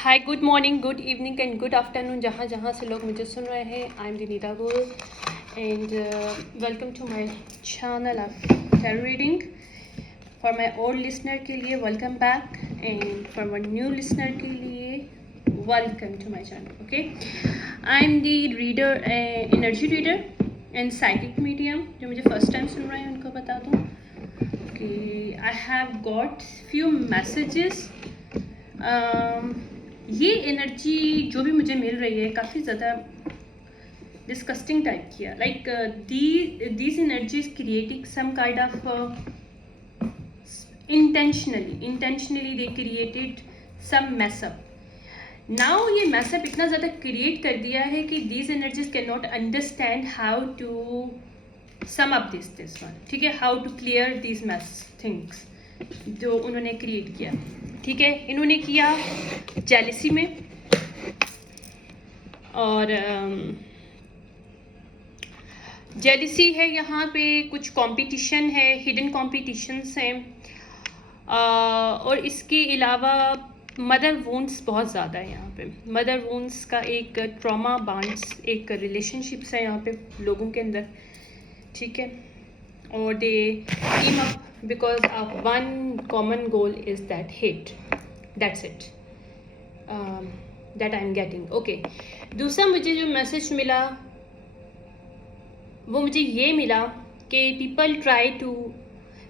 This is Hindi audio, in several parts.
Hi, good morning, good evening and good afternoon जहाँ जहाँ से लोग मुझे सुन रहे हैं। आई am Dinita Gul and welcome to my channel of tarot reading. For my old listener के लिए welcome back and for my new listener के लिए welcome to my channel. Okay, I am the reader, energy reader and psychic medium. जो मुझे फर्स्ट टाइम सुन रहे हैं उनको बता दूँ कि I have got few messages. ये एनर्जी जो भी मुझे मिल रही है काफ़ी ज़्यादा डिस्कस्टिंग टाइप की है। Like these energies creating some kind of intentionally they created some mess up. Now ये mess up इतना ज़्यादा क्रिएट कर दिया है कि these energies cannot understand how to sum up this one. ठीक है, how to clear these mess things जो उन्होंने क्रिएट किया। ठीक है, इन्होंने किया जेलिसी में और जेलिसी है, यहाँ पे कुछ कंपटीशन है, हिडन कॉम्पिटिशन्स हैं और इसके अलावा मदर वुंड्स बहुत ज़्यादा है यहाँ पे। मदर वुंड्स का एक ट्रॉमा बॉन्ड्स, एक रिलेशनशिप्स है यहाँ पे लोगों के अंदर। ठीक है, और they team up because of one common goal is that hate. That's it. That I'm getting. Okay. दूसरा मुझे जो मैसेज मिला वो मुझे ये मिला कि people try to,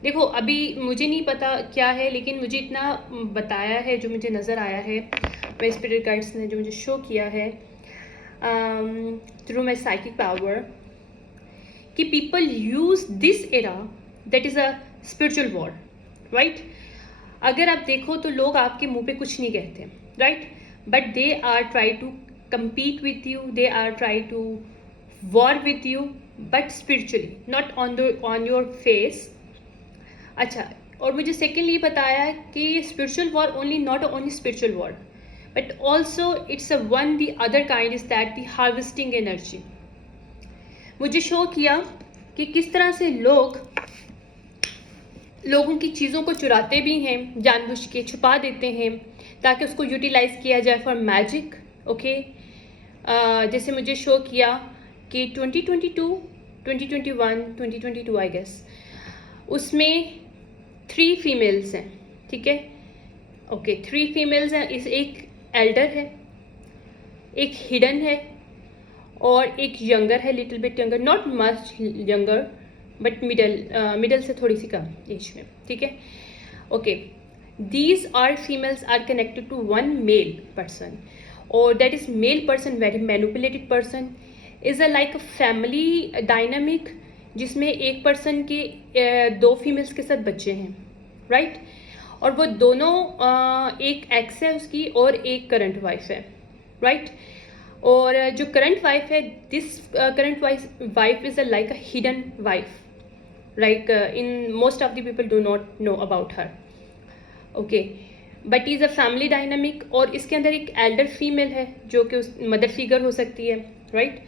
देखो अभी मुझे नहीं पता क्या है, लेकिन मुझे इतना बताया है, जो मुझे नज़र आया है मेरे स्पिरिट गाइड्स ने जो मुझे शो किया है थ्रू माई साइकिक पावर, कि people use this era that is a spiritual war, right. अगर आप देखो तो लोग आपके मुंह पे कुछ नहीं कहते, right, but they are try to compete with you, they are try to war with you, but spiritually, not on your face. अच्छा, और मुझे सेकेंडली बताया कि spiritual war not only spiritual war, but also it's a one the other kind is that the harvesting energy. मुझे शो किया कि किस तरह से लोगों की चीज़ों को चुराते भी हैं, जानबूझ के छुपा देते हैं ताकि उसको यूटिलाइज किया जाए फॉर मैजिक। ओके, जैसे मुझे शो किया कि 2022, 2021, 2022 आई गेस, उसमें 3 फीमेल्स हैं। ठीक है, ओके, 3 फीमेल्स हैं। इस एक एल्डर है, एक हिडन है और एक यंगर है, little bit younger, not much younger but middle से थोड़ी सी कम एज में। ठीक है, okay, these are females are connected to one male person, और that is male person very manipulated person, is a like a family dynamic, जिसमें एक पर्सन के 2 फीमेल्स के साथ बच्चे हैं, राइट, और वो दोनों एक एक्स है उसकी और एक करंट वाइफ है, राइट। और जो करंट वाइफ है, this current wife is a like a hidden wife, like in most of the people do not know about her. Okay, but is a family dynamic, और इसके अंदर एक एल्डर फीमेल है जो कि उस मदर फिगर हो सकती है, राइट,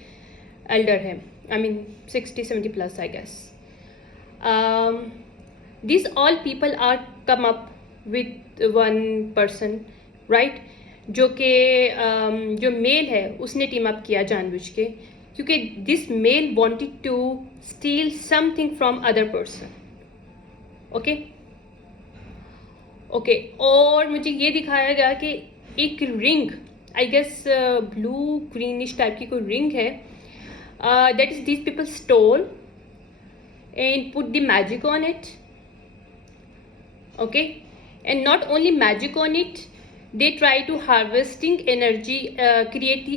एल्डर है, I mean 60-70 plus I guess. This all people are come up with one person, right, जो कि जो मेल है उसने टीम अप किया जानबूझ के, क्योंकि this male wanted to steal something from other person. Okay okay, और मुझे ये दिखाया गया कि एक ring, I guess blue greenish type की कोई रिंग है, that is these people stole and put the magic on it. Okay, and not only magic on it, they try to harvesting energy, create the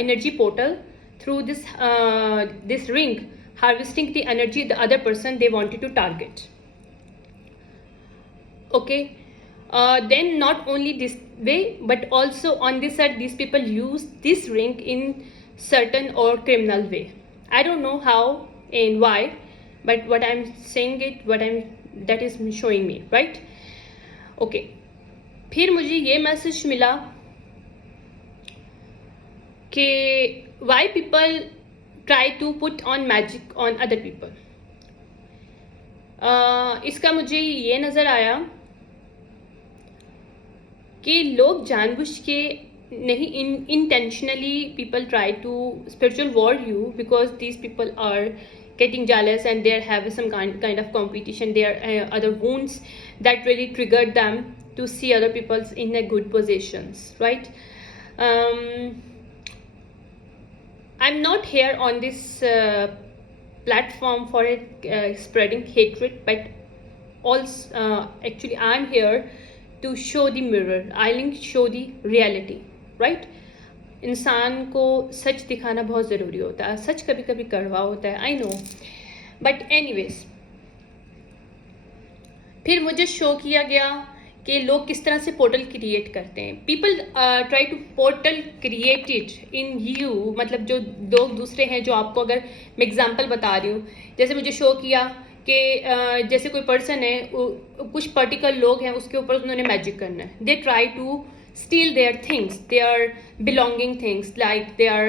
energy portal through this ring, harvesting the energy the other person they wanted to target. Okay, then not only this way but also on this side these people use this ring in certain or criminal way. I don't know how and why, but what I'm saying it, that is showing me, right? Okay, फिर मुझे ये मैसेज मिला कि why people try to put on magic on other people. इसका मुझे ये नज़र आया कि लोग जानबूझ के नहीं, intentionally people try to spiritual war you because these people are getting jealous and they have some kind of competition. There are other wounds that really triggered them to see other people in a good positions, right? I'm not here on this platform for spreading hatred, but also actually I'm here to show the mirror. I will show the reality, right? इंसान को सच दिखाना बहुत ज़रूरी होता है. सच कभी कभी कड़वा होता है, आई नो, बट एनीवेज फिर मुझे शो किया गया कि लोग किस तरह से पोर्टल क्रिएट करते हैं. People try to portal created in you, मतलब जो लोग दूसरे हैं, जो आपको, अगर मैं एग्जांपल बता रही हूँ, जैसे मुझे शो किया कि जैसे कोई पर्सन है, कुछ पर्टिकुलर लोग हैं, उसके ऊपर उन्होंने मैजिक करना है. They try to steal their things, their belonging things, like their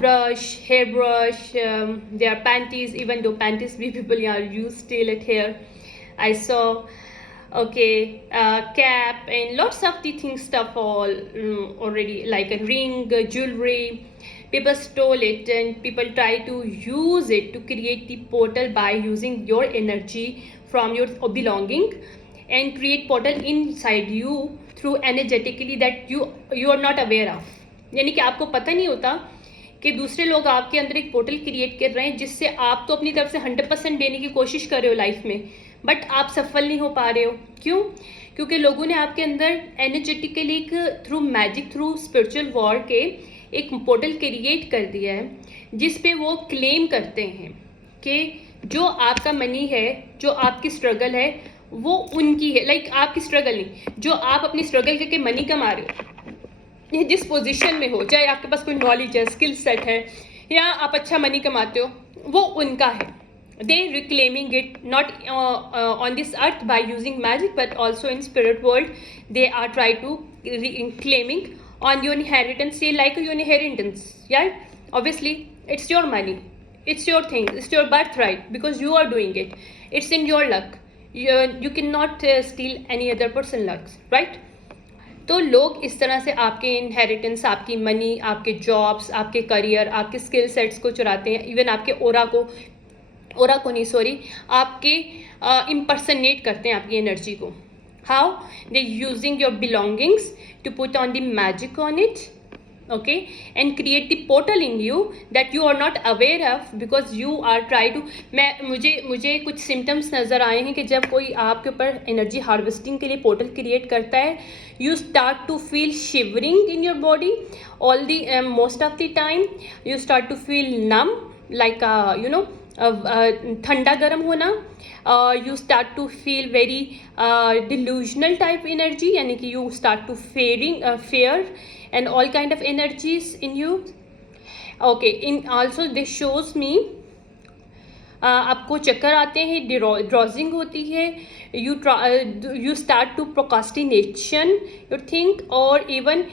brush, hair brush, their panties, even though panties we people use steal it here. I saw, okay, cap and lots of the things, stuff all already, like a ring, jewelry. People stole it and people try to use it to create the portal by using your energy from your belonging and create portal inside you through energetically that you are not aware of. यानी कि आपको पता नहीं होता कि दूसरे लोग आपके अंदर एक पोर्टल क्रिएट कर रहे हैं, जिससे आप तो अपनी तरफ से 100% देने की कोशिश कर रहे हो लाइफ में, बट आप सफल नहीं हो पा रहे हो. क्यों? क्योंकि लोगों ने आपके अंदर energetically through magic, through spiritual war के एक पोर्टल क्रिएट कर दिया है, जिस पे वो क्लेम करते हैं कि जो आपका मनी है, जो आपकी स्ट्रगल है, वो उनकी है. लाइक आपकी स्ट्रगल नहीं, जो आप अपनी स्ट्रगल करके मनी कमा रहे हो, जिस पोजीशन में हो, चाहे आपके पास कोई नॉलेज है, स्किल सेट है, या आप अच्छा मनी कमाते हो, वो उनका है. They reclaiming it not on this earth by using magic, but also in spirit world they are try to claiming on your inheritance. Say like your inheritance, yeah, obviously it's your money, it's your thing, it's your birthright, because you are doing it, it's in your luck. You cannot steal any other person luck, right? तो लोग इस तरह से आपके इनहेरिटेंस, आपकी मनी, आपके जॉब्स, आपके करियर, आपके स्किल सेट्स को चुराते हैं. इवन आपके ओरा को नहीं, सॉरी, आपके इम्पर्सनेट करते हैं आपकी एनर्जी को. How? They're using your belongings to put on the magic on it, okay, and create the portal in you that you are not aware of, because you are trying to. मुझे कुछ सिम्टम्स नज़र आए हैं कि जब कोई आपके ऊपर एनर्जी हार्वेस्टिंग के लिए पोर्टल क्रिएट करता है, you start to feel shivering in your body all the most of the time. You start to feel numb, like ठंडा गर्म होना. You start to feel very delusional type energy, यानी कि you start to fear and all kind of energies in you. Okay, in also this shows me आपको चक्कर आते हैं, ड्रॉजिंग होती है, you start to procrastination your think, और even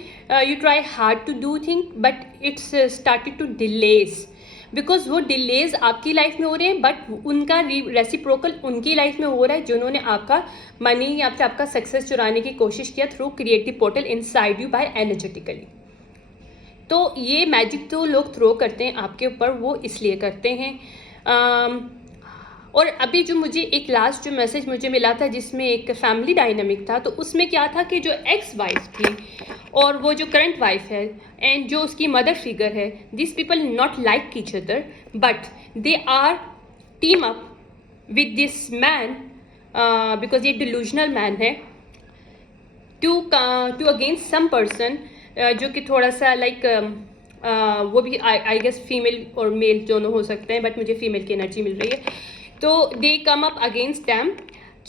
you try hard to do think, but it's started to delays, because वो डिलेज आपकी लाइफ में हो रहे हैं, बट उनका रेसिप्रोकल उनकी लाइफ में हो रहा है, जिन्होंने आपका मनी या फिर आपका सक्सेस चुराने की कोशिश किया through creative portal inside you by energetically. तो ये मैजिक जो लोग थ्रो करते हैं आपके ऊपर, वो इसलिए करते हैं. और अभी जो मुझे एक लास्ट जो मैसेज मुझे मिला था, जिसमें एक फैमिली डायनामिक था, तो उसमें क्या था कि जो एक्स वाइफ थी और वो जो करंट वाइफ है एंड जो उसकी मदर फिगर है, this people not like each other, but they are team up with this man, because ये डिल्यूजनल मैन है, टू अगेंस्ट सम पर्सन जो कि थोड़ा सा लाइक वो भी आई गेस फीमेल और मेल दोनों हो सकते हैं, बट मुझे फीमेल की एनर्जी मिल रही है. तो they come up against them,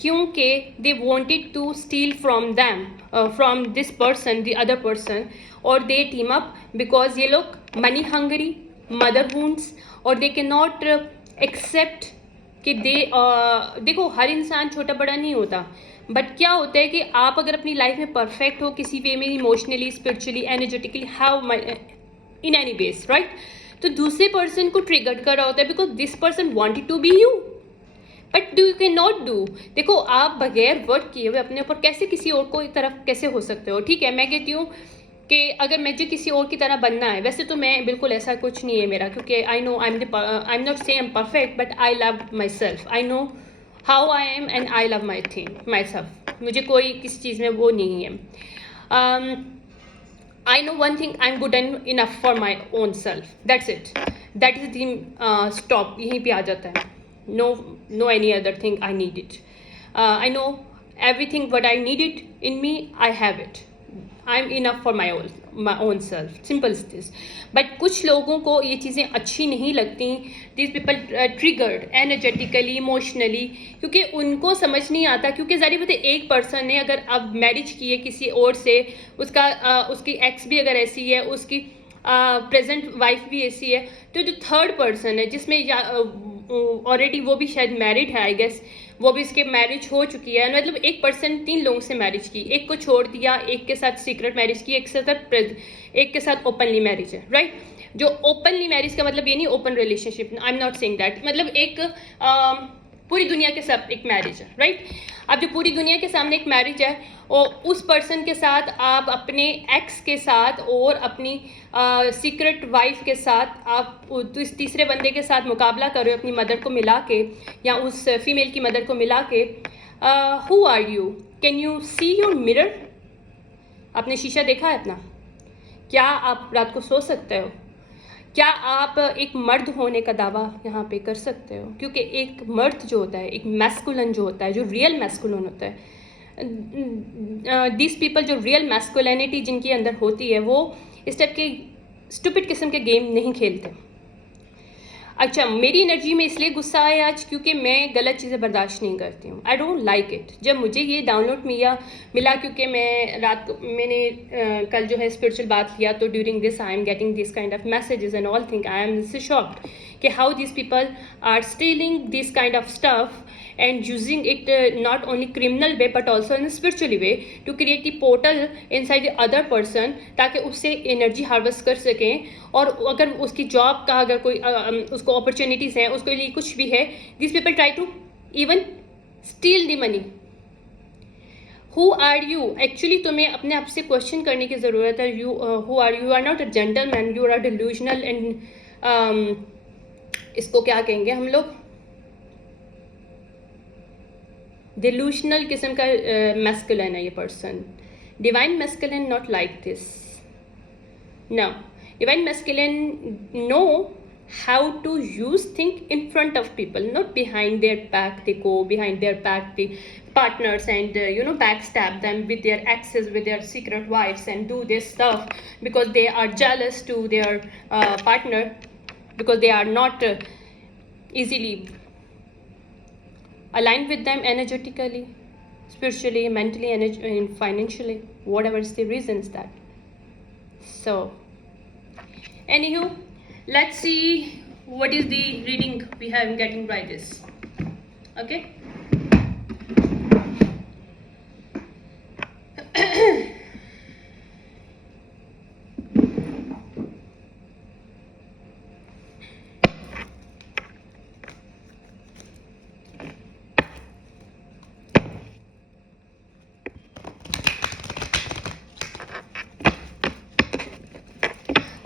क्योंकि they wanted to steal from them, from this person, the other person, और दे टीम अप बिकॉज ये लोग मनी हंगरी, मदर वुंड्स, और दे कैन नॉट एक्सेप्ट कि देखो हर इंसान छोटा बड़ा नहीं होता, बट क्या होता है कि आप अगर अपनी लाइफ में परफेक्ट हो किसी वे में, emotionally, spiritually, energetically, how in any base, right, तो दूसरे पर्सन को ट्रिगर कर रहा होता है, because this person wanted to be you, but do you can not do. देखो आप बगैर वर्क किए हुए अपने ऊपर कैसे किसी और को तरफ कैसे हो सकते हो। ठीक है, मैं कहती हूँ कि अगर मुझे किसी और की तरह बनना है, वैसे तो मैं बिल्कुल ऐसा कुछ नहीं है मेरा, क्योंकि I know I am not say I am perfect, but I love myself, I know how I am and I love my thing myself. मुझे कोई किसी चीज़ में वो नहीं है। I know one thing, I'm good enough for my own self. That's it. That is the stop. यहीं पे आ जाता है. No any other thing I need it. I know everything what I need it in me. I have it. I'm enough for my own self. Simple as this. But कुछ लोगों को ये चीज़ें अच्छी नहीं लगती. These people triggered energetically, emotionally, क्योंकि उनको समझ नहीं आता, क्योंकि ज़ाहिर बात है एक पर्सन ने अगर अब मैरिज की है किसी और से, उसकी एक्स भी अगर ऐसी है, उसकी प्रेजेंट वाइफ भी ऐसी है, तो जो थर्ड पर्सन है जिसमें ऑलरेडी वो भी शायद मैरिड है, आई गेस वो भी इसके मैरिज हो चुकी है, मतलब एक पर्सन 3 लोगों से मैरिज की, एक को छोड़ दिया, एक के साथ सीक्रेट मैरिज की, एक के साथ ओपनली मैरिज है, राइट। जो ओपनली मैरिज का मतलब ये नहीं open relationship, I am not saying that, मतलब एक पूरी दुनिया के साथ एक मैरिज है, राइट। अब जो पूरी दुनिया के सामने एक मैरिज है और उस पर्सन के साथ आप अपने एक्स के साथ और अपनी सीक्रेट वाइफ के साथ आप तो इस तीसरे बंदे के साथ मुकाबला कर रहे हो अपनी मदर को मिला के या उस फीमेल की मदर को मिला के। Who are you? Can you see your mirror? आपने शीशा देखा है अपना? क्या आप रात को सो सकते हो? क्या आप एक मर्द होने का दावा यहाँ पे कर सकते हो? क्योंकि एक मर्द जो होता है, एक मैस्कुलिन जो होता है, जो रियल मैस्कुलिन होता है, दिस पीपल जो रियल मैस्कुलिनिटी जिनके अंदर होती है, वो इस टाइप के स्टूपिड किस्म के गेम नहीं खेलते। अच्छा, मेरी एनर्जी में इसलिए गुस्सा है आज क्योंकि मैं गलत चीज़ें बर्दाश्त नहीं करती हूँ। I don't like it. जब मुझे ये डाउनलोड मिला क्योंकि मैं रात को मैंने कल जो है स्पिरिचुअल बात किया, तो during this I am getting this kind of messages and all thing. I am shocked कि how this people are stealing this kind of stuff and using it not only criminal way but also in a spiritually way to create the portal inside the other person, ताकि उससे एनर्जी हार्वेस्ट कर सकें। और अगर उसकी जॉब का अगर कोई उसको अपॉर्चुनिटीज़ हैं, उसके लिए कुछ भी है, this people try to even steal the money. Who are you? Actually तुम्हें अपने आप से क्वेश्चन करने की ज़रूरत है। You who are you? Are not a gentleman, you are delusional and इसको क्या कहेंगे हम लोग, डिल्यूशनल किस्म का मैस्कुलिन है ये पर्सन। Divine masculine not like this. No, divine masculine no how to use things in front of people, not behind their back. They go behind their back, the partners, and backstab them with their exes, with their secret wives, and do this stuff because they are jealous to their partner, because they are not easily aligned with them energetically, spiritually, mentally, and financially, whatever is the reasons that. So, anywho, let's see what is the reading we have getting by this. Okay.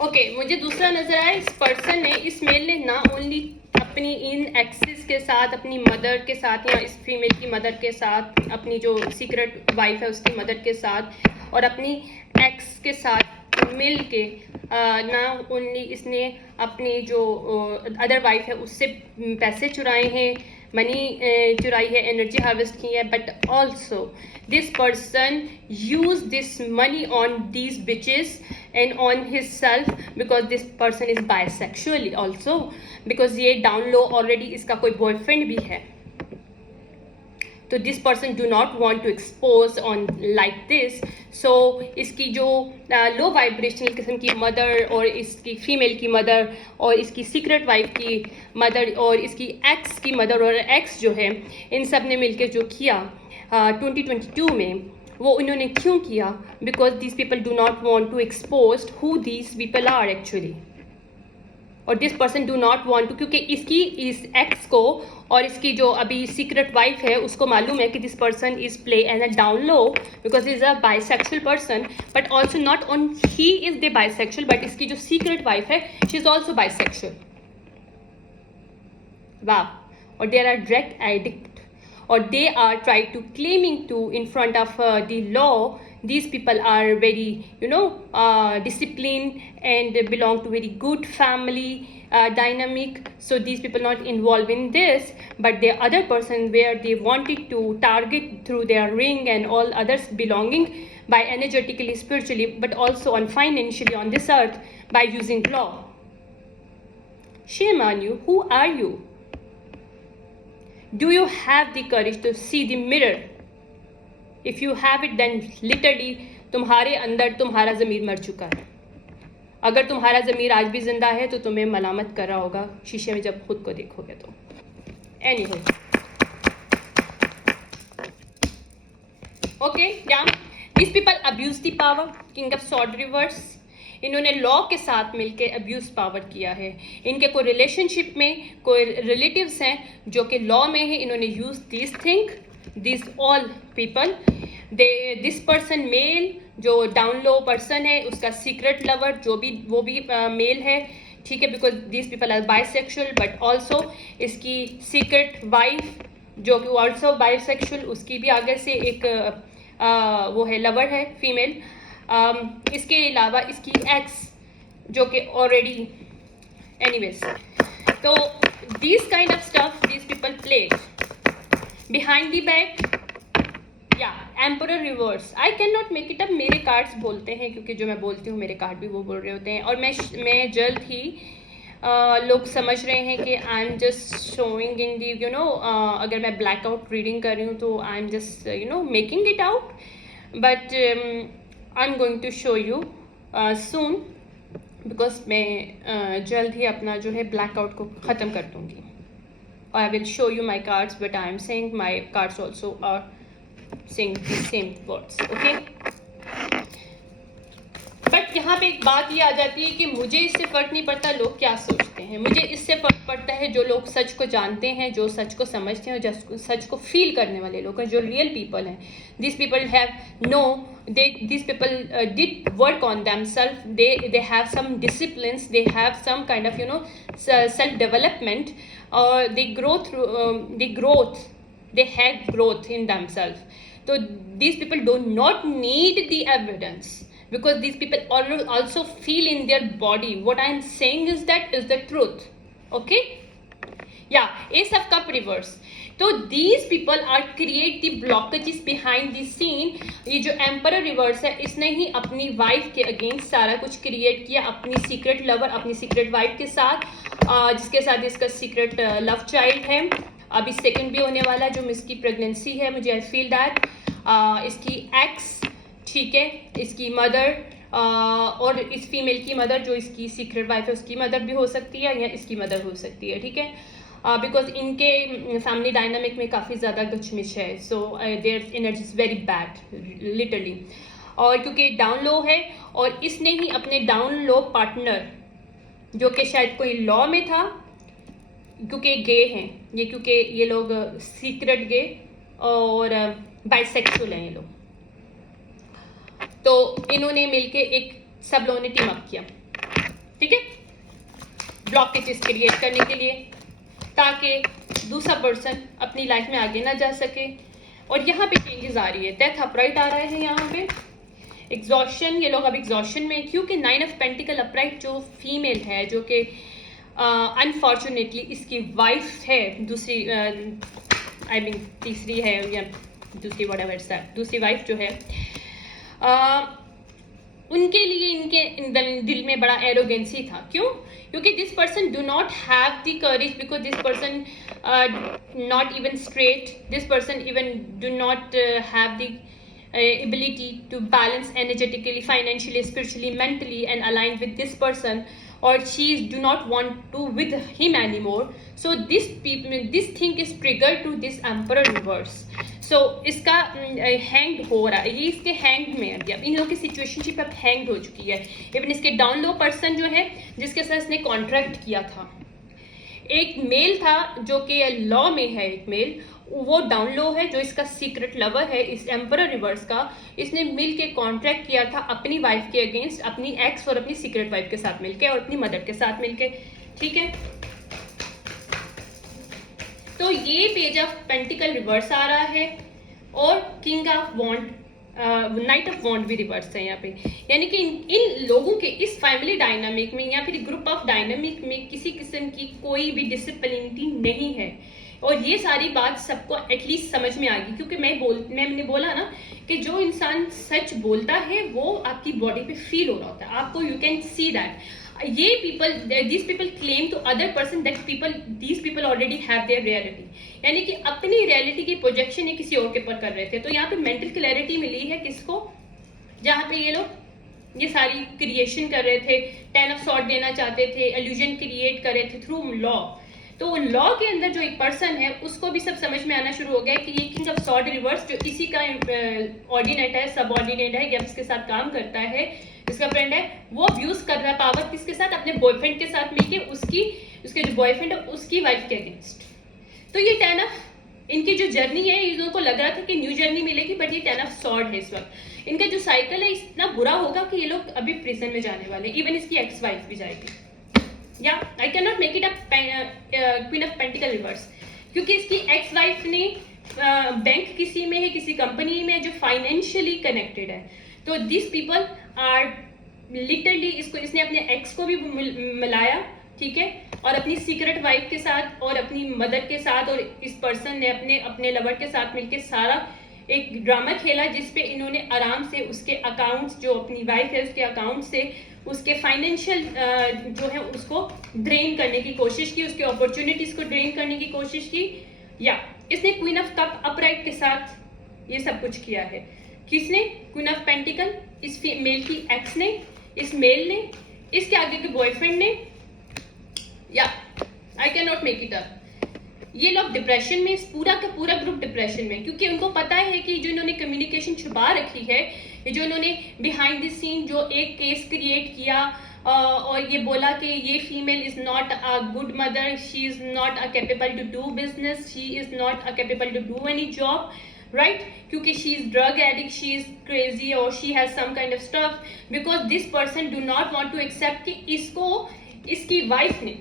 Okay, मुझे दूसरा नजर आया, इस पर्सन ने, इस मेल ने ना ओनली अपनी इन एक्सिस के साथ, अपनी मदर के साथ या इस फीमेल की मदर के साथ, अपनी जो सीक्रेट वाइफ है उसकी मदर के साथ और अपनी एक्स के साथ मिल के ना ओनली इसने अपनी जो अदर वाइफ है उससे पैसे चुराए हैं, मनी चुराई है, एनर्जी हार्वेस्ट की है, but also this person use this money on these bitches and on his self, because this person is bisexual also, because ये down low already इसका कोई boyfriend भी है, तो this person do not want to expose on like this. so इसकी जो लो वाइब्रेशनल किस्म की मदर और इसकी फीमेल की मदर और इसकी सीक्रेट वाइफ की मदर और इसकी एक्स की मदर और एक्स जो है, इन सब ने मिलकर जो किया 2022 में, वो उन्होंने क्यों किया? Because these people do not want to expose who these people are actually. और this person do not want to, क्योंकि इसकी इस एक्स को और इसकी जो अभी सीक्रेट वाइफ है उसको मालूम है कि this person is play as a down low because is a bisexual person, but also not on he is the bisexual, but इसकी जो सीक्रेट वाइफ है शी इज ऑल्सो बाइसेक्सुअल. वाह. और they are direct addict, or they are trying to claiming to in front of the law these people are very disciplined and belong to very good family dynamic, so these people not involved in this, but the other person where they wanted to target through their ring and all others belonging by energetically, spiritually, but also on financially on this earth by using law. Shame on you. Who are you? Do you have the courage to see the mirror? If you have it, then literally तुम्हारे अंदर तुम्हारा ज़मीर मर चुका है. अगर तुम्हारा ज़मीर आज भी जिंदा है तो तुम्हें मलामत कर रहा होगा शीशे में जब खुद को देखोगे तो. Anyway, okay, yeah, these people abuse the power. King of Swords reverse. इन्होंने लॉ के साथ मिलके अब्यूज पावर किया है. इनके कोई रिलेशनशिप में कोई रिलेटिव्स हैं जो कि लॉ में है. इन्होंने use this thing, this all people, this person male जो डाउन लो पर्सन है उसका सीक्रेट लवर जो भी वो भी मेल है, ठीक है, because this people are bisexual, but also इसकी सीक्रेट वाइफ जो कि ऑल्सो बाइसेक्सुअल, उसकी भी आगे से एक वो है लवर है फीमेल. इसके अलावा इसकी एक्स जो कि ऑलरेडी एनीवेज. तो this kind of stuff this people play behind the back. या emperor reverse. I can not make it up. मेरे कार्ड्स बोलते हैं क्योंकि जो मैं बोलती हूँ मेरे कार्ड भी वो बोल रहे होते हैं. और मैं जल्द ही लोग समझ रहे हैं कि I am just showing in the अगर मैं ब्लैकआउट रीडिंग कर रही हूँ तो I am just making it out, but I'm going to show you soon because मैं जल्द ही अपना जो है blackout को ख़त्म कर दूँगी. और I will show you my cards, but I am saying my cards also are saying the same words, okay? But यहाँ पे एक बात ये आ जाती है कि मुझे इससे फ़र्क नहीं पड़ता लोग क्या सोचते हैं. मुझे इससे फ़र्क पड़ता है जो लोग सच को जानते हैं, जो सच को समझते हैं, जो सच को फील करने वाले लोग हैं, जो रियल पीपल हैं. This people have no these people did work on themselves. They have some disciplines, they have some kind of self development, or they grow through they had growth in themselves. So these people do not need the evidence because these people also feel in their body. What I am saying is that is the truth. Okay, yeah. Ace of Cup reverse. तो these people are create the blockages behind the scene. ये जो एम्परर रिवर्स है इसने ही अपनी वाइफ के अगेंस्ट सारा कुछ क्रिएट किया, अपनी सीक्रेट लवर, अपनी सीक्रेट वाइफ के साथ, जिसके साथ इसका सीक्रेट लव चाइल्ड है. अभी सेकंड भी होने वाला है जो इसकी प्रेगनेंसी है. मुझे आई फील दैट इसकी एक्स, ठीक है, इसकी मदर और इस फीमेल की मदर जो इसकी सीक्रेट वाइफ है उसकी मदर भी हो सकती है या इसकी मदर हो सकती है, ठीक है, बिकॉज इनके फैमिली डायनामिक में काफ़ी ज़्यादा गचमिच है. So their energy is very bad literally. और क्योंकि डाउन लो है और इसने ही अपने डाउन लो पार्टनर जो कि शायद कोई लॉ में था, क्योंकि गे हैं ये, क्योंकि ये लोग सीक्रेट गे और बाइसेक्सुअल हैं ये लोग, तो इन्होंने मिलके एक सब लोगों ने टीम अप किया, ठीक है, ब्लॉकेजेस क्रिएट करने के लिए ताकि दूसरा पर्सन अपनी लाइफ में आगे ना जा सके. और यहाँ पे चेंजेस आ रही है. डेथ अपराइट आ रहा है यहाँ पे. एग्जॉशन, ये लोग अब एग्जॉशन में, क्योंकि 9 ऑफ पेंटिकल अपराइट जो फीमेल है जो कि अनफॉर्चुनेटली इसकी वाइफ है, दूसरी आई मीन तीसरी है या दूसरी व्हाटएवर दैट, दूसरी वाइफ जो है, उनके लिए इनके दिल में बड़ा एरोगेंसी था. क्यों? क्योंकि this person do not have the courage because this person not even straight, this person even do not have the ability to balance energetically, financially, spiritually, mentally and align with this person or she do not want to with him anymore. So this thing is triggered to this emperor reverse. So इसका हैंग हो रहा है, ये इसके हैंग में है, अब इन लोगों की सिचुएशनशिप अब हैंग हो चुकी है. इवन इसके डाउन लो पर्सन जो है जिसके साथ इसने कॉन्ट्रैक्ट किया था, एक मेल था जो कि लॉ में है, एक मेल वो डाउन लो है जो इसका सीक्रेट लवर है इस एम्परर रिवर्स का. इसने मिल के कॉन्ट्रैक्ट किया था अपनी वाइफ के अगेंस्ट, अपनी एक्स और अपनी सीक्रेट वाइफ के साथ मिलके और अपनी मदर के साथ मिलके. ठीक है, तो ये पेज ऑफ पेंटिकल रिवर्स आ रहा है और king of wand, knight of wand भी रिवर्स है यहाँ पे. यानी कि इन लोगों के इस फैमिली डायनामिक में या फिर ग्रुप ऑफ डायनामिक में किसी किस्म की कोई भी डिसिप्लिनिटी नहीं है. और ये सारी बात सबको एटलीस्ट समझ में आ गई, क्योंकि मैंने बोला ना कि जो इंसान सच बोलता है वो आपकी बॉडी पे फील हो रहा होता है, आपको यू कैन सी दैट. ये these people claim to other person that these people already have their reality. यानी कि अपनी रियलिटी की प्रोजेक्शन ये किसी और के ऊपर कर रहे थे. तो यहाँ पे मेंटल क्लैरिटी मिली है किसको, जहाँ पे ये लोग ये सारी क्रिएशन कर रहे थे, 10 ऑफ सॉर्ड देना चाहते थे, इल्यूजन क्रिएट कर रहे थे थ्रू लॉ. तो लॉ के अंदर जो एक पर्सन है उसको भी सब समझ में आना शुरू हो गया कि ये किंग ऑफ सॉर्ड रिवर्स जो इसी का ऑर्डिनेट है, सब ऑर्डिनेट है, या इसके साथ काम करता है, इसका फ्रेंड है, वो अब्यूज कर रहा है पावर किसके साथ, अपने बॉयफ्रेंड के साथ मिलके उसके जो बॉयफ्रेंड है उसकी वाइफ के अगेंस्ट. तो ये 10 ऑफ इनकी जो जर्नी है, इन लोगों को लग रहा था कि न्यू जर्नी मिलेगी, बट ये 10 ऑफ सॉर्ड है. इस वक्त इनका जो साइकिल है इतना बुरा होगा कि ये लोग अभी प्रिजन में जाने वाले, इवन इसकी एक्स वाइफ भी जाएगी. या आई can not make it a queen of pentacle reverse, क्योंकि इसकी एक्स वाइफ ने बैंक किसी में है, किसी कंपनी में जो फाइनेंशियली कनेक्टेड है. तो दिस पीपल आर लिटरली इसने अपने एक्स को भी मिलाया, ठीक है, और अपनी सीक्रेट वाइफ के साथ और अपनी मदर के साथ और इस पर्सन ने अपने लवर के साथ मिलकर सारा एक ड्रामा खेला, जिसपे इन्होंने आराम से उसके अकाउंट्स, जो अपनी वाइफ है उसके अकाउंट से उसके फाइनेंशियल जो है उसको ड्रेन करने की कोशिश की, उसके अपॉर्चुनिटीज को ड्रेन करने की कोशिश की. या इसने क्वीन ऑफ कप अपराइट के साथ ये सब कुछ किया है. किसने? क्वीन ऑफ पेंटिकल, इस मेल की एक्स ने, इस मेल ने, इसके आगे के बॉयफ्रेंड ने. या आई can not make it up. ये लोग डिप्रेशन में, इस पूरा का पूरा ग्रुप डिप्रेशन में, क्योंकि उनको पता है कि जो इन्होंने कम्युनिकेशन छुपा रखी है, जो इन्होंने बिहाइंड द सीन जो एक केस क्रिएट किया और ये बोला कि ये female is not a good mother, she is not a capable to do business, she is not a capable to do any job, right, क्योंकि she is drug addict, she is crazy और she has some kind of stuff, because this person do not want to accept कि इसको इसकी वाइफ ने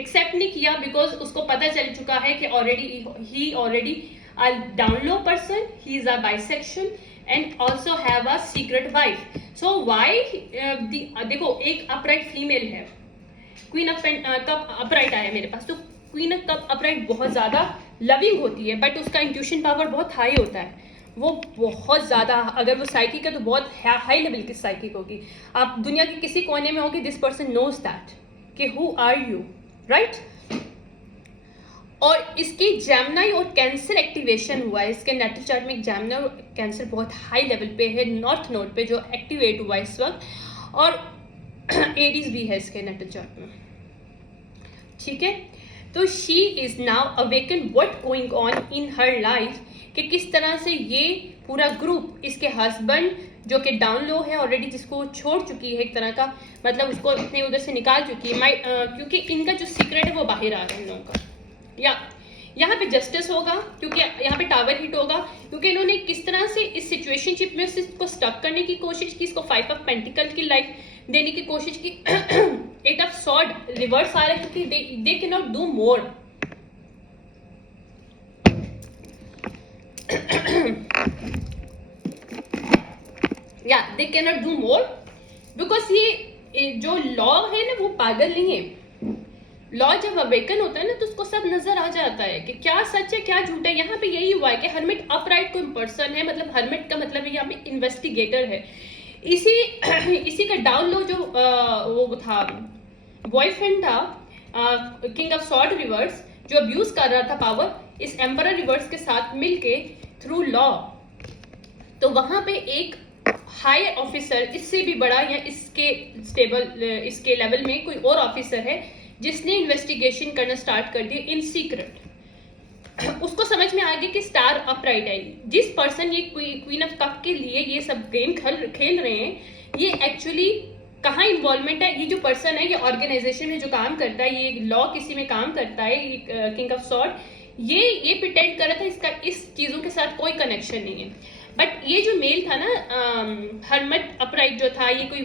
एक्सेप्ट नहीं किया, बिकॉज उसको पता चल चुका है कि already a down low person, he is a bisexual and also have a secret wife. So why देखो, एक अपराइट फीमेल है, क्वीन ऑफ कप अपराइट आया मेरे पास, तो क्वीन ऑफ कप अपराइट बहुत ज्यादा लविंग होती है, बट उसका इंट्यूशन पावर बहुत हाई होता है, वो बहुत ज़्यादा, अगर वो साइकिक है तो बहुत हाई लेवल की साइकिक होगी. आप दुनिया के किसी कोने में होंगे, दिस पर्सन नोज दैट कि हु आर यू, राइट. और इसकी जेमिनी और कैंसर एक्टिवेशन हुआ है, इसके नेटल चार्ट में जेमिनी और कैंसर बहुत हाई लेवल पे है, नॉर्थ नोड पे जो एक्टिवेट हुआ है इस वक्त, और एरीज भी है इसके नेटल चार्ट में, ठीक है. तो she is now awaken what going on in her life, कि किस तरह से ये पूरा ग्रुप, इसके हस्बैंड जो कि डाउन लो है ऑलरेडी, जिसको छोड़ चुकी है एक तरह का, मतलब उसको अपने उधर से निकाल चुकी है, क्योंकि इनका जो सीक्रेट है वो बाहर आ रहा है इन लोगों का. या यहाँ पे जस्टिस होगा, क्योंकि यहाँ पे टावर हिट होगा, क्योंकि इन्होंने किस तरह से इस सिचुएशनशिप में इसको स्टक करने की कोशिश की, इसको 5 ऑफ पेंटिकल की लाइफ देने की कोशिश की. 8 ऑफ सॉर्ड रिवर्स आ रहा है, क्योंकि they can not do more. या they can not do more, because ये जो लॉ है ना वो पागल नहीं है. लॉ जब अवेकन होता है ना तो उसको सब नजर आ जाता है कि क्या सच है क्या झूठ है. यहाँ पे यही हुआ है कि हर्मिट अपराइट कोई पर्सन है, मतलब हर्मिट का मतलब यहाँ पे इन्वेस्टिगेटर है. इसी का डाउन लो जो वो था बॉयफ्रेंड था, किंग ऑफ सॉर्ड रिवर्स, जो अब्यूज कर रहा था पावर इस एम्परर रिवर्स के साथ मिलके थ्रू लॉ. तो वहां पे एक हाई ऑफिसर, इससे भी बड़ा या इसके लेवल में कोई और ऑफिसर है जिसने इन्वेस्टिगेशन करना स्टार्ट कर दिया इन सीक्रेट। उसको समझ में आ गया कि स्टार अपराइट आई, जिस पर्सन ये क्वीन ऑफ कप के लिए ये सब गेम खेल रहे हैं, ये एक्चुअली कहाँ इन्वॉल्वमेंट है। ये जो पर्सन है, ये ऑर्गेनाइजेशन में जो काम करता है, ये लॉ किसी में काम करता है, ये किंग ऑफ सॉर्ड, ये प्रिटेंड कर रहा था इसका इस चीजों के साथ कोई कनेक्शन नहीं है। बट ये जो मेल था ना, हरमट अपराइट जो था, ये कोई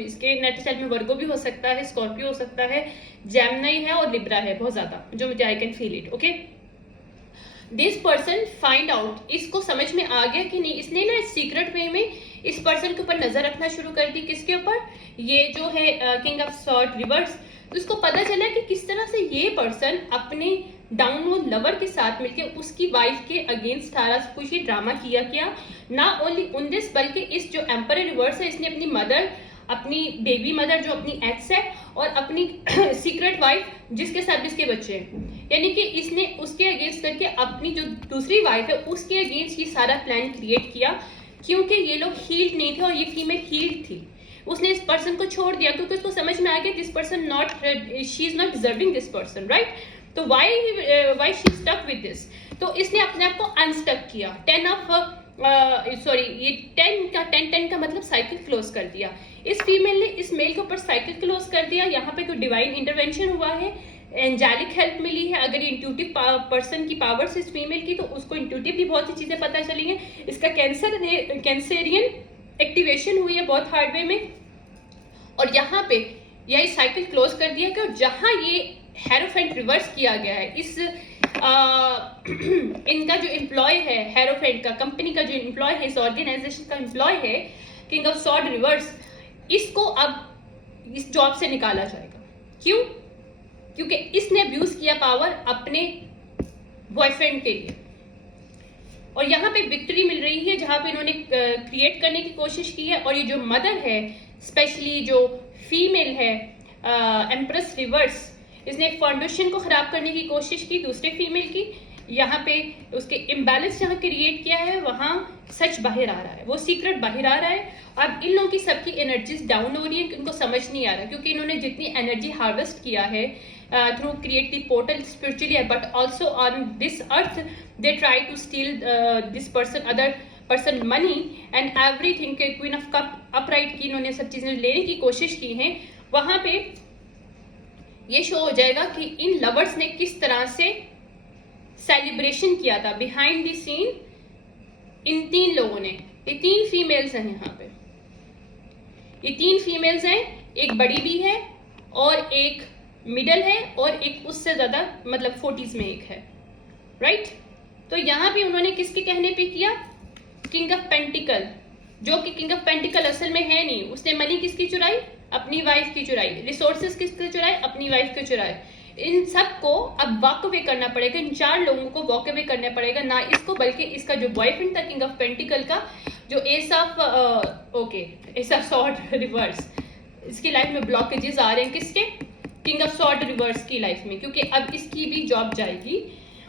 इसके नेटसेल में वर्गो भी हो सकता है, स्कॉर्पियो हो सकता है, जेमिनी है और लिब्रा है बहुत ज्यादा, जो मुझे I can feel it. Okay, this person find out, इसको समझ में आ गया कि नहीं, इसने ना सीक्रेट वे में इस पर्सन के ऊपर नजर रखना शुरू कर दी। किसके ऊपर? ये जो है किंग ऑफ सॉर्ड रिवर्स। तो उसको पता चला कि किस तरह से ये पर्सन अपने डाउनलोड लवर के साथ मिलकर उसकी वाइफ के अगेंस्ट सारा कुछ ये ड्रामा किया। ना ओनली उन दिस, बल्कि इस जो एम्पर रिवर्स है, इसने अपनी मदर, अपनी बेबी मदर जो अपनी एक्स है, और अपनी सीक्रेट वाइफ जिसके साथ इसके बच्चे हैं, यानी कि इसने उसके अगेंस्ट करके अपनी जो दूसरी वाइफ है उसके अगेंस्ट ये सारा प्लान क्रिएट किया। क्योंकि ये लोग हील्ड नहीं थे और ये फीमेल हील्ड थी, उसने इस पर्सन को छोड़ दिया क्योंकि उसको समझ में आ गया this person not, she is not deserving this person, right. तो why she stuck with this, तो इसने अपने आप को अनस्टक किया। 10 का मतलब साइकिल क्लोज कर दिया। इस फीमेल ने इस मेल के ऊपर साइकिल क्लोज कर दिया। यहाँ पे कोई डिवाइन इंटरवेंशन हुआ है, एंजेलिक हेल्प मिली है। अगर इंट्यूटिव पर्सन की पावर्स इस फीमेल की, तो उसको इंट्यूटिवली बहुत सी चीजें पता चली हैं। इसका कैंसरियन एक्टिवेशन हुई है बहुत हार्ड वे में, और यहाँ पे यही साइकिल क्लोज कर दिया कि जहां ये हेरोफेंट रिवर्स किया गया है, इस इनका जो एम्प्लॉय है हेरोफेंट का, कंपनी का जो एम्प्लॉय है, इस ऑर्गेनाइजेशन का एम्प्लॉय है किंग ऑफ सॉर्ड रिवर्स, इसको अब इस जॉब से निकाला जाएगा। क्यों? क्योंकि इसने अब्यूज किया पावर अपने बॉयफ्रेंड के लिए। और यहाँ पे विक्ट्री मिल रही है जहां पे इन्होंने क्रिएट करने की कोशिश की है। और ये जो मदर है, स्पेशली जो फीमेल है एम्प्रेस रिवर्स, इसने एक फाउंडेशन को खराब करने की कोशिश की दूसरे फीमेल की। यहाँ पे उसके इम्बैलेंस जहाँ क्रिएट किया है, वहाँ सच बाहर आ रहा है, वो सीक्रेट बाहर आ रहा है। अब इन लोगों की सबकी एनर्जीज डाउन हो रही है, उनको समझ नहीं आ रहा, क्योंकि इन्होंने जितनी एनर्जी हार्वेस्ट किया है through create the portal spiritually, but also on this earth they try to steal this person, other person money and everything. के क्वीन ऑफ कप अपराइट की इन्होंने सब चीजें लेने की कोशिश की हैं। वहां पे ये शो हो जाएगा कि इन लवर्स ने किस तरह से सेलिब्रेशन किया था बिहाइंड द सीन। इन तीन लोगों ने, ये तीन फीमेल्स हैं यहाँ पे, ये तीन फीमेल्स हैं, एक बड़ी भी है और एक मिडल है और एक उससे ज्यादा मतलब 40s में एक है, राइट। तो यहाँ पे उन्होंने किसके कहने पे किया? किंग ऑफ पेंटिकल, जो कि किंग ऑफ पेंटिकल असल में है नहीं। उसने मनी किसकी चुराई? अपनी वाइफ की चुराई। रिसोर्सेस किसके चुराए? अपनी वाइफ के चुराए। इन सबको अब वॉक अवे करना पड़ेगा, इन चार लोगों को वॉक अवे करना पड़ेगा, ना इसको बल्कि इसका जो बॉयफ्रेंड था किंग ऑफ पेंटिकल का, जो एस ऑफ सॉर्ड रिवर्स, इसकी लाइफ में ब्लॉकेजेस आ रहे हैं। किसके? किंग ऑफ सॉर्ड रिवर्स की लाइफ में, क्योंकि अब इसकी भी जॉब जाएगी।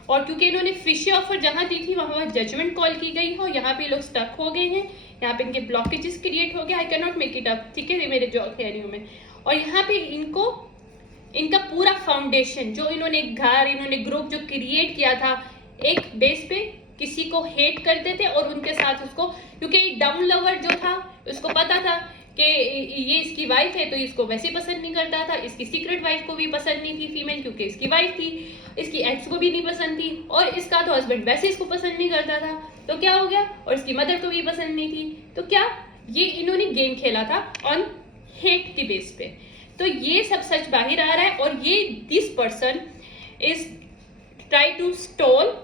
और क्योंकि इन्होंने फिशी ऑफर जहां दी थी वहां जजमेंट कॉल की गई हो, यहाँ पे लोग स्टक हो गए हैं, यहाँ पे इनके ब्लॉकेजेस क्रिएट हो गए। आई can not make it up, ठीक है, मेरे जॉब कह रही हूँ मैं। और यहाँ पे इनको इनका पूरा फाउंडेशन, जो इन्होंने घर, इन्होंने ग्रुप जो क्रिएट किया था एक बेस पे, किसी को हेट करते थे और उनके साथ उसको, क्योंकि डाउन लवर जो था उसको पता था कि ये इसकी वाइफ है तो इसको वैसे पसंद नहीं करता था, इसकी सीक्रेट वाइफ को भी पसंद नहीं थी फीमेल, क्योंकि इसकी वाइफ थी, इसकी एक्स को भी नहीं पसंद थी, और इसका तो हस्बैंड वैसे इसको पसंद नहीं करता था। तो क्या हो गया? और इसकी मदर को भी पसंद नहीं थी। तो क्या ये इन्होंने गेम खेला था ऑन हेट की बेस पे। तो ये सब सच बाहर आ रहा है। और ये this person is try to stole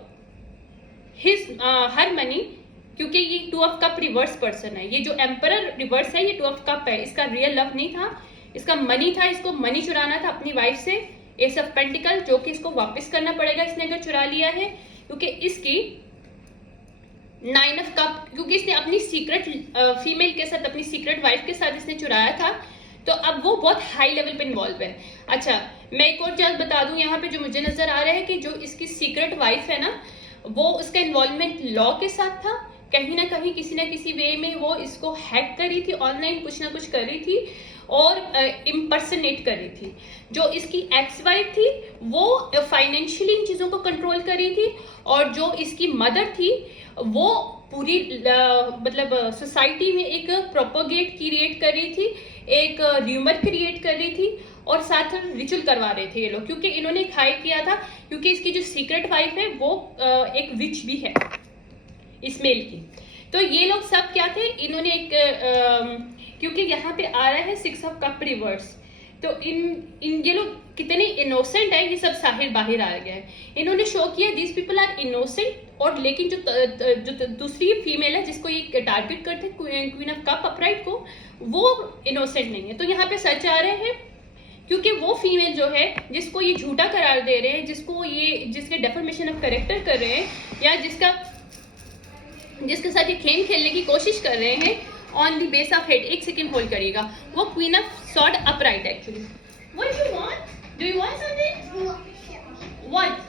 his her money, क्योंकि ये 2 ऑफ कप रिवर्स पर्सन है। ये जो एम्परर रिवर्स है, ये 2 ऑफ कप है, इसका रियल लव नहीं था, इसका मनी था, इसको मनी चुराना था अपनी वाइफ से। एस ऑफ पेंटिकल, जो कि इसको वापस करना पड़ेगा इसने अगर चुरा लिया है, क्योंकि इसकी 9 ऑफ कप, क्योंकि इसने अपनी सीक्रेट फीमेल के साथ, अपनी सीक्रेट वाइफ के साथ इसने चुराया था, तो अब वो बहुत हाई लेवल पे इन्वॉल्व है। अच्छा, मैं एक और चीज बता दूं, यहाँ पे जो मुझे नजर आ रहा है कि जो इसकी सीक्रेट वाइफ है ना, वो उसका इन्वॉल्वमेंट लॉ के साथ था, कहीं ना कहीं किसी ना किसी वे में वो इसको हैक कर रही थी, ऑनलाइन कुछ ना कुछ कर रही थी और इम्पर्सनेट कर रही थी। जो इसकी एक्स वाइफ थी वो फाइनेंशियली इन चीज़ों को कंट्रोल कर रही थी, और जो इसकी मदर थी वो पूरी मतलब सोसाइटी में एक प्रोपोगेट क्रिएट कर रही थी, एक र्यूमर क्रिएट कर रही थी, और साथ में रिचुअल करवा रहे थे ये लोग, क्योंकि इन्होंने हाइड किया था, क्योंकि इसकी जो सीक्रेट वाइफ है वो एक विच भी है इस मेल की। तो ये लोग सब क्या थे, इन्होंने एक क्योंकि यहाँ पे आ रहा है 6 ऑफ कप रिवर्स, तो इन ये लोग कितने इनोसेंट है ये सब बाहर आ गया है। इन्होंने शो किया दिस पीपल आर इनोसेंट, और लेकिन जो दूसरी फीमेल है जिसको ये टारगेट करते हैं क्वीन ऑफ कप अपराइट को, वो इनोसेंट नहीं है। तो यहाँ पे सच आ रहे हैं, क्योंकि वो फीमेल जो है जिसको ये झूठा करार दे रहे हैं, जिसको ये जिसके डेफर्मेशन ऑफ कैरेक्टर कर रहे हैं, या जिसके साथ ये खेल खेलने की कोशिश कर रहे हैं on the base of head, एक सेकेंड होल्ड करिएगा, वो queen of sword upright actually. What do you want? Do you want something? What?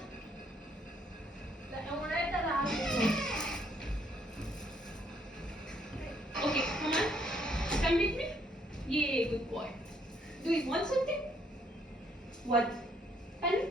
Okay, come on, come with me. ये good boy. Do you want something? What? Hello?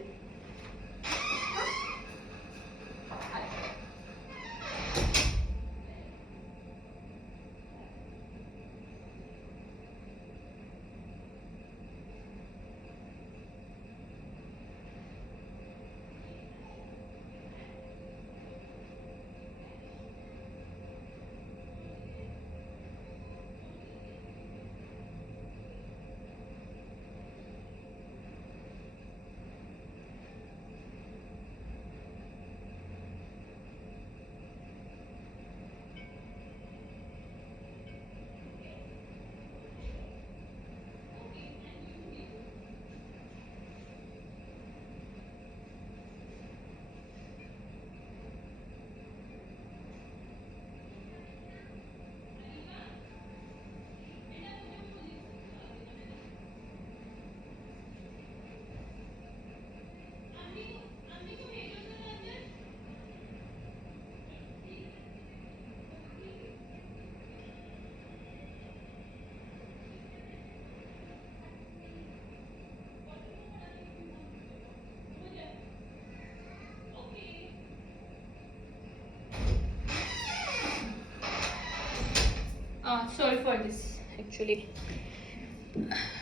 Sorry for this actually.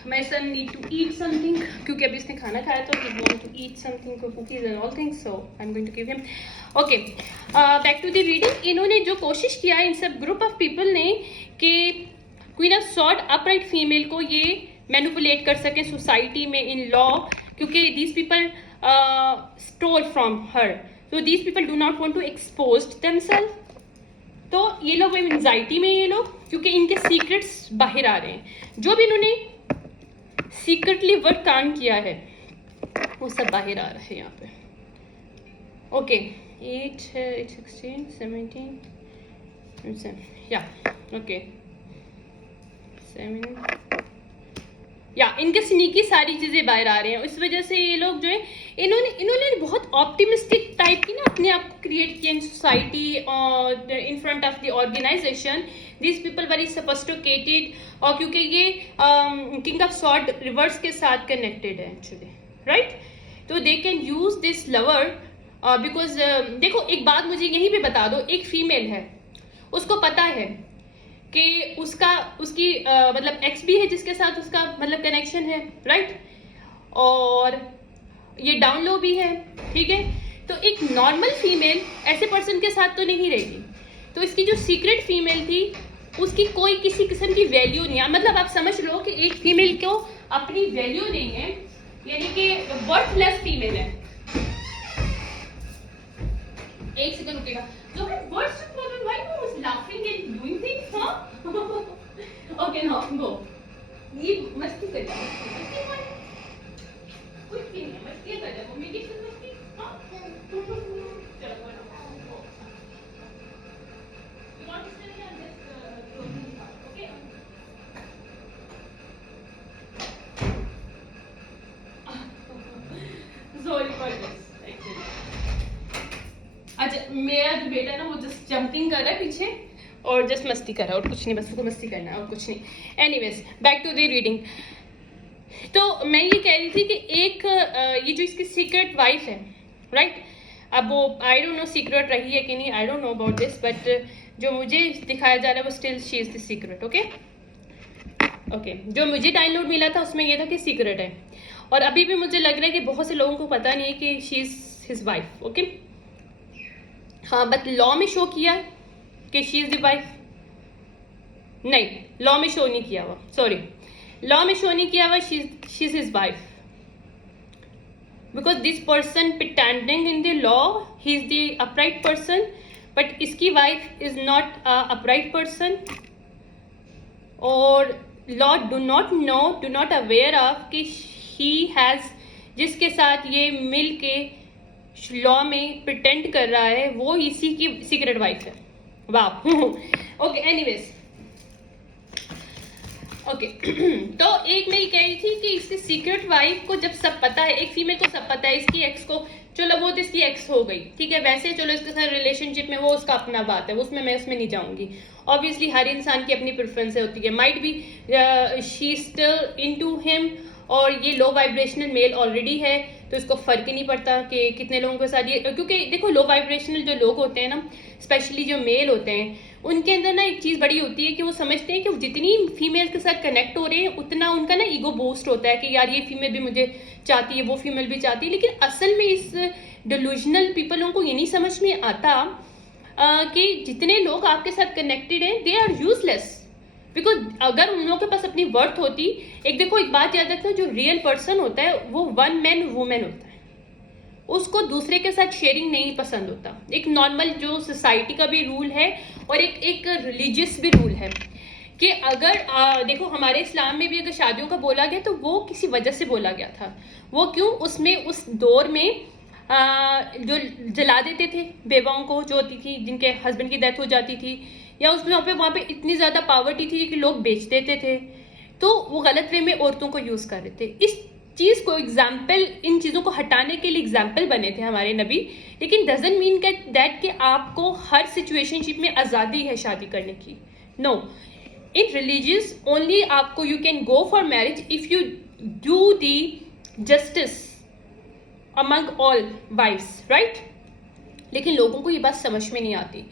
My son need to eat something, क्योंकि अभी इसने खाना खाया, तो he want to eat something, cookies and all things, so I'm going to give him. Okay, back to the reading. इन्होंने जो कोशिश किया इन सब ग्रुप ऑफ पीपल ने कि queen of sword upright female को ये मैनिपुलेट कर सके सोसाइटी में, इन लॉ, क्योंकि these people stole from her, so these people do not want to expose themselves. तो ये लोग एंजाइटी में, ये लोग क्योंकि इनके सीक्रेट्स बाहर आ रहे हैं, जो भी इन्होंने सीक्रेटली वर्क काम किया है वो सब बाहर आ रहा है यहाँ पे। ओके, 8 है, 16 17 या ओके 7 या इनके स्नीकी सारी चीज़ें बाहर आ रहे हैं। इस वजह से ये लोग जो है इन्होंने बहुत ऑप्टिमिस्टिक टाइप की ना अपने आप को क्रिएट किया इन सोसाइटी और in front of the organization. This people very sophisticated, और क्योंकि ये किंग ऑफ सॉर्ड रिवर्स के साथ कनेक्टेड है एक्चुअली, राइट? तो they can use this lover because देखो एक बात मुझे यहीं पे बता दो, एक फीमेल है, उसको पता है कि उसकी मतलब एक्स भी है जिसके साथ उसका मतलब कनेक्शन है, राइट? और ये डाउन लो भी है, ठीक है? तो एक नॉर्मल फीमेल ऐसे पर्सन के साथ तो नहीं रहेगी। तो इसकी जो सीक्रेट फीमेल थी उसकी कोई किसी किस्म की वैल्यू नहीं है, मतलब आप समझ लो कि एक फीमेल को अपनी वैल्यू नहीं है, यानी कि वर्थलेस फीमेल है। एक सेकंड रुकेगा। So what's the problem? Why you was laughing and doing things, huh? Okay, now go. ये मस्ती कर रहा है, कुछ भी नहीं, मस्ती कर रहा है, मम्मी की मस्ती, हाँ? चलो बोलो। You want to study on this clothing part, okay? Sorry for this, actually. अच्छा, मेरा जो बेटा ना वो जस्ट जंपिंग कर रहा है पीछे और जस्ट मस्ती कर रहा है और कुछ नहीं, बस उसको मस्ती करना है और कुछ नहीं। Anyways back to the reading. तो मैं ये कह रही थी कि एक ये जो इसकी सीक्रेट वाइफ है, राइट, अब वो आई डोंट नो सीक्रेट रही है कि नहीं, I don't know about this, but जो मुझे दिखाया जा रहा है वो still she is the secret. Okay, जो मुझे डाउनलोड मिला था उसमें ये था कि सीक्रेट है, और अभी भी मुझे लग रहा है कि बहुत से लोगों को पता नहीं है कि she is his wife. Okay, हाँ, बट लॉ में शो किया कि शी इज द वाइफ, नहीं लॉ में शो नहीं किया हुआ, सॉरी, लॉ में शो नहीं किया हुआ she is his wife, because this person pretending in the law he is the upright person, but इसकी wife is not upright person, और law do not know, do not aware of कि ही हैज, जिसके साथ ये मिल के लॉ में प्रिटेंड कर रहा है वो इसी की सीक्रेट वाइफ है। वाह। Okay, anyways, okay. तो एक मैं ये कह रही थी कि इसकी सीक्रेट वाइफ को जब सब पता है, एक फीमेल को सब पता है इसकी एक्स को, चलो वो तो इसकी एक्स हो गई, ठीक है, वैसे चलो इसके साथ रिलेशनशिप में वो उसका अपना बात है, उसमें मैं उसमें नहीं जाऊंगी। ऑब्वियसली हर इंसान की अपनी प्रेफरेंस होती है, might be she still into him, और ये लो वाइब्रेशनल मेल ऑलरेडी है, तो इसको फर्क ही नहीं पड़ता कि कितने लोगों के साथ ये, क्योंकि देखो लो वाइब्रेशनल जो लोग होते हैं ना, स्पेशली जो मेल होते हैं, उनके अंदर ना एक चीज़ बड़ी होती है कि वो समझते हैं कि जितनी फीमेल के साथ कनेक्ट हो रहे हैं उतना उनका ना ईगो बूस्ट होता है कि यार ये फीमेल भी मुझे चाहती है, वो फीमेल भी चाहती है, लेकिन असल में इस डिल्यूजनल पीपलों को ये नहीं समझ में आता कि जितने लोग आपके साथ कनेक्टेड हैं दे आर यूजलेस, बिकॉज अगर उन लोगों के पास अपनी वर्थ होती, एक देखो एक बात याद रखना, जो रियल पर्सन होता है वो वन मैन वुमेन होता है, उसको दूसरे के साथ शेयरिंग नहीं पसंद होता। एक नॉर्मल जो सोसाइटी का भी रूल है और एक रिलीजियस भी रूल है कि अगर देखो हमारे इस्लाम में भी अगर शादियों का बोला गया तो वो किसी वजह से बोला गया था। वो क्यों? उसमें उस दौर में जो जला देते थे बेवाओं को जो होती थी, जिनके हस्बैंड की डेथ हो जाती थी, या उसमें वहाँ पे इतनी ज़्यादा पावर्टी थी कि लोग बेच देते थे, तो वो गलत वे में औरतों को यूज़ कर रहे थे। इस चीज़ को एग्जाम्पल, इन चीज़ों को हटाने के लिए एग्जाम्पल बने थे हमारे नबी, लेकिन डजंट मीन दैट कि आपको हर सिचुएशनशिप में आज़ादी है शादी करने की। नो, इन रिलीजियस ओनली आपको you can go for marriage if you do the justice among all wives, right. लेकिन लोगों को ये बात समझ में नहीं आती,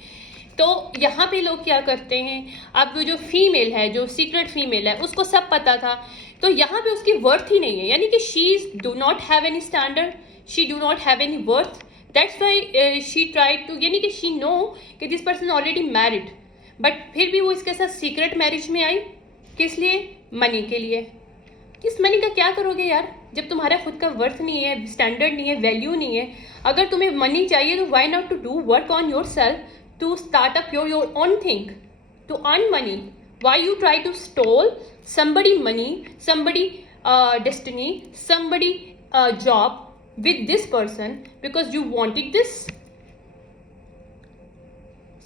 तो यहाँ पे लोग क्या करते हैं, अब वो जो फीमेल है, जो सीक्रेट फीमेल है, उसको सब पता था, तो यहाँ पे उसकी वर्थ ही नहीं है, यानी कि she do not have any standard, she do not have any worth, that's why she try to, यानी कि शी नो कि this person already married, but फिर भी वो इसके साथ सीक्रेट मैरिज में आई, किस लिए? मनी के लिए। किस मनी का क्या करोगे यार, जब तुम्हारा खुद का वर्थ नहीं है, स्टैंडर्ड नहीं है, वैल्यू नहीं है। अगर तुम्हें मनी चाहिए तो why not to do work on your self to start up your own thing, to earn money. Why you try to stole somebody money, somebody destiny, somebody job with this person because you wanted this?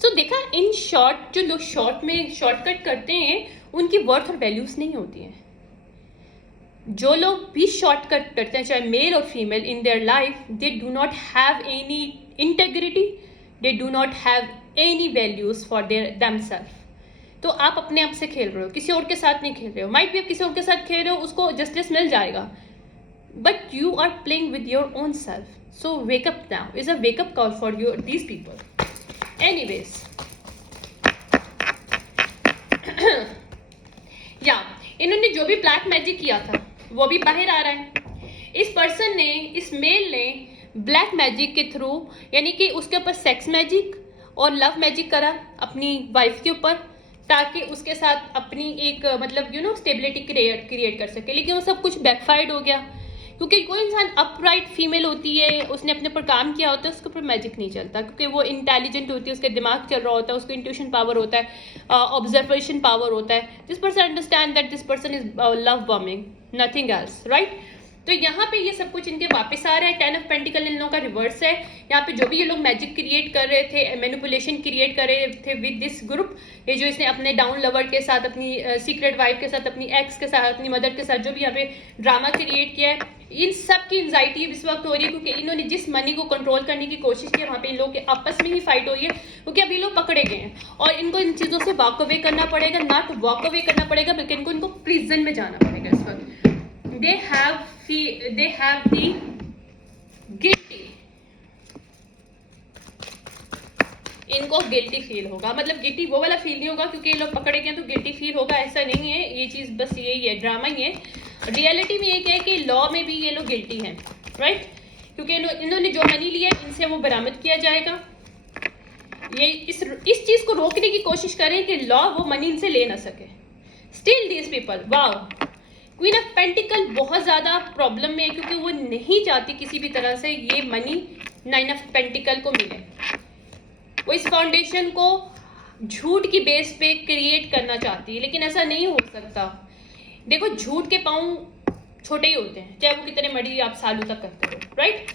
So देखा, in short, जो लोग शॉर्ट में शॉर्टकट करते हैं उनकी वर्थ और वैल्यूज नहीं होती हैं। जो लोग भी शॉर्टकट करते हैं, चाहे मेल और female, in their life they do not have any integrity, they do not have any values for themselves। तो आप अपने आप से खेल रहे हो, किसी और के साथ नहीं खेल रहे हो। माइट भी आप किसी और के साथ खेल रहे हो, उसको जस्टिस मिल जाएगा, but you are playing with your own self. So wake up now, is a wake up call for you these people. Anyways, या इन्होंने जो भी ब्लैक मैजिक किया था वो भी बाहर आ रहा है। इस पर्सन ने, इस मेल ने ब्लैक मैजिक के थ्रू, यानी कि उसके ऊपर सेक्स मैजिक और लव मैजिक करा अपनी वाइफ के ऊपर, ताकि उसके साथ अपनी एक मतलब यू नो स्टेबिलिटी क्रिएट कर सके। लेकिन वो सब कुछ बैकफायर्ड हो गया, क्योंकि कोई इंसान अपराइट फीमेल होती है, उसने अपने ऊपर काम किया होता है, उसके ऊपर मैजिक नहीं चलता, क्योंकि वो इंटेलिजेंट होती है, उसका दिमाग चल रहा होता है, उसको इंट्यूशन पावर होता है, ऑब्जर्वेशन पावर होता है। This person understand that this person is love bombing, nothing else, right. तो यहाँ पे ये सब कुछ इनके वापस आ रहा है। 10 ऑफ पेंटिकल इन लोगों का रिवर्स है। यहाँ पे जो भी ये लोग मैजिक क्रिएट कर रहे थे, मैनिपुलेशन क्रिएट कर रहे थे विद दिस ग्रुप, ये जो इसने अपने डाउन लवर के साथ, अपनी सीक्रेट वाइफ के साथ, अपनी एक्स के साथ, अपनी मदर के साथ जो भी यहाँ पे ड्रामा क्रिएट किया है, इन सब की एंजाइटी इस वक्त हो रही है क्योंकि इन्होंने जिस मनी को कंट्रोल करने की कोशिश की वहाँ पे इन लोगों के आपस में ही फाइट हो रही है क्योंकि अभी लोग पकड़े गए हैं और इनको इन चीज़ों से वॉक अवे करना पड़ेगा, नॉट वॉक अवे करना पड़ेगा बल्कि इनको प्रिजन में जाना पड़ेगा इस वक्त। दे हैव दी गिल्टी, इनको गिल्टी फील होगा, मतलब गिल्टी वो वाला फील नहीं होगा क्योंकि ये लोग पकड़े गए तो गिल्टी फील होगा, ऐसा नहीं है, ये चीज़ बस यही है, ड्रामा ही है। रियलिटी में ये क्या है कि लॉ में भी ये लोग गिल्टी हैं, राइट, क्योंकि इन्होंने जो मनी लिया इनसे वो बरामद किया जाएगा। ये इस चीज़ को रोकने की कोशिश करें कि लॉ वो मनी इनसे ले ना सके। Still these people, wow, queen of pentacle बहुत ज़्यादा प्रॉब्लम में है क्योंकि वो नहीं चाहती किसी भी तरह से ये मनी नाइन ऑफ पेंटिकल को मिले। वो इस फाउंडेशन को झूठ की बेस पे क्रिएट करना चाहती है लेकिन ऐसा नहीं हो सकता। देखो झूठ के पाँव छोटे ही होते हैं चाहे वो कितने मर्जी आप सालों तक करते हो, राइट।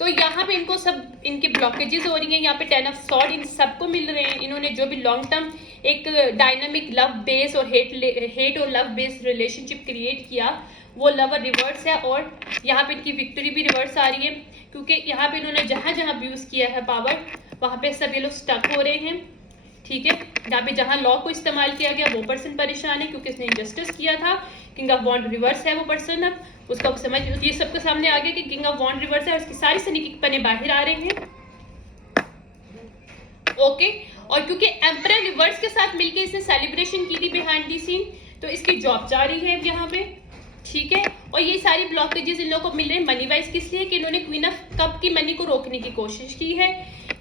तो यहाँ पे इनको सब इनके ब्लॉकेजेस हो रही हैं, यहाँ पे 10 ऑफ सॉर्ड इन सबको मिल रहे हैं। इन्होंने जो भी लॉन्ग टर्म एक डायनामिक लव बेस और हेट और लव बेस रिलेशनशिप क्रिएट किया वो लवर रिवर्स है और यहाँ पे इनकी विक्ट्री भी रिवर्स आ रही है क्योंकि यहाँ पे इन्होंने जहाँ जहाँ अब्यूज़ किया है पावर वहाँ पे सब ये लोग स्टक हो रहे हैं, ठीक है। यहाँ पे जहाँ लॉ को इस्तेमाल किया गया वो पर्सन परेशान है क्योंकि इसने इंजस्टिस किया था। किंग ऑफ वॉन्ड रिवर्स है वो पर्सन, अब उसका समझ ये सबके सामने आ गया कि किंग ऑफ वॉन्ड रिवर्स है और उसकी सारी सनीकी पने बाहर आ रहे हैं, ओके। और क्योंकि एम्परर रिवर्स के साथ मिलके इसने सेलिब्रेशन की थी बिहाइंड दी सीन तो इसकी जॉब जारी है यहाँ पे, ठीक है। और ये सारी ब्लॉकेजेस इन लोगों को मिल रहे हैं मनी वाइज, किस लिए कि इन्होंने क्वीन ऑफ कप की मनी को रोकने की कोशिश की है।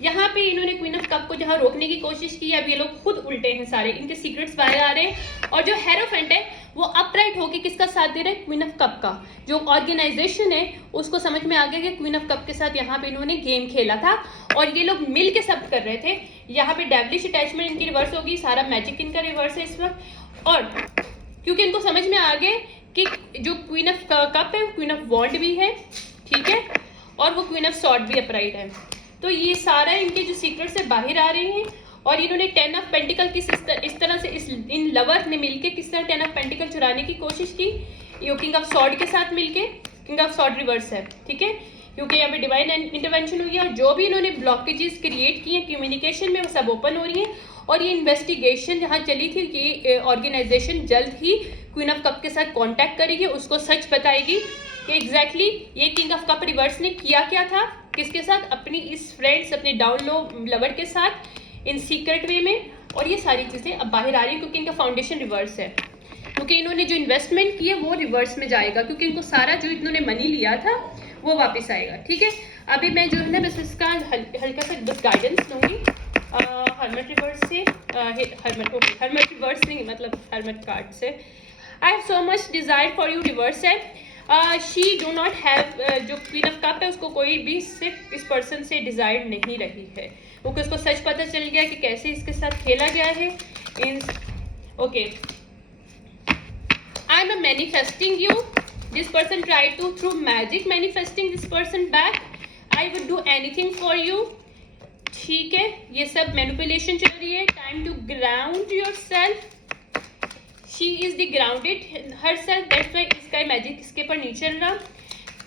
यहाँ पे इन्होंने क्वीन ऑफ कप को जहाँ रोकने की कोशिश की है अब ये लोग खुद उल्टे हैं सारे, इनके सीक्रेट्स बाहर आ रहे हैं। और जो हेरोफेंट है वो अपराइट होके किसका साथ दे रहे हैं, क्वीन ऑफ कप का। जो ऑर्गेनाइजेशन है उसको समझ में आ गया कि क्वीन ऑफ कप के साथ यहाँ पे इन्होंने गेम खेला था और ये लोग मिल के सब कर रहे थे। यहाँ पे डेविलिश अटैचमेंट इनकी रिवर्स होगी, सारा मैजिक इनका रिवर्स है इस वक्त। और क्योंकि इनको समझ में आ गया कि जो क्वीन ऑफ कप है वो क्वीन ऑफ वॉन्ड भी है, ठीक है, और वो क्वीन ऑफ सॉर्ड भी अपराइट है। तो ये सारा इनके जो सीक्रेट से बाहर आ रहे हैं और इन्होंने 10 ऑफ पेंटिकल इस तरह से इन लवर ने मिलके किस तरह 10 ऑफ पेंटिकल चुराने की कोशिश की। ये किंग ऑफ सॉर्ड के साथ मिलके, किंग ऑफ सॉर्ड रिवर्स है, ठीक है, क्योंकि यहाँ पे डिवाइन इंटरवेंशन हुई है और जो भी इन्होंने ब्लॉकेजेस क्रिएट किए हैं कम्युनिकेशन में वो सब ओपन हो रही हैं। और ये इन्वेस्टिगेशन जहाँ चली थी कि ऑर्गेनाइजेशन जल्द ही क्वीन ऑफ कप के साथ कांटेक्ट करेगी, उसको सच बताएगी कि एग्जैक्टली ये किंग ऑफ कप रिवर्स ने किया क्या था, किसके साथ, अपनी इस फ्रेंड्स अपने डाउन लो लवर के साथ इन सीक्रेट वे में। और ये सारी चीज़ें अब बाहर आ रही है क्योंकि इनका फाउंडेशन रिवर्स है, क्योंकि इन्होंने जो इन्वेस्टमेंट की है वो रिवर्स में जाएगा क्योंकि इनको सारा जो इन्होंने मनी लिया था वो वापस आएगा, ठीक है। अभी मैं जो है ना बस इसका हल्का सा बस गाइडेंस दूंगी हर्मिट रिवर्स से, हर्मिट रिवर्स नहीं मतलब हर्मिट कार्ड से। I have so much desire for you reverse है। शी डू नॉट हैव, जो क्वीन ऑफ कप है उसको कोई भी सिर्फ इस पर्सन से डिजायर नहीं रही है क्योंकि उसको सच पता चल गया कि कैसे इसके साथ खेला गया है। In okay, I am manifesting you, this person try to through magic manifesting this person back, I would do anything for you, ठीक है। ये सब मैनिपुलेशन चल रही है। Time to ground yourself, she is the grounded herself, that's why इसका मैजिक इसके पर नहीं चल रहा।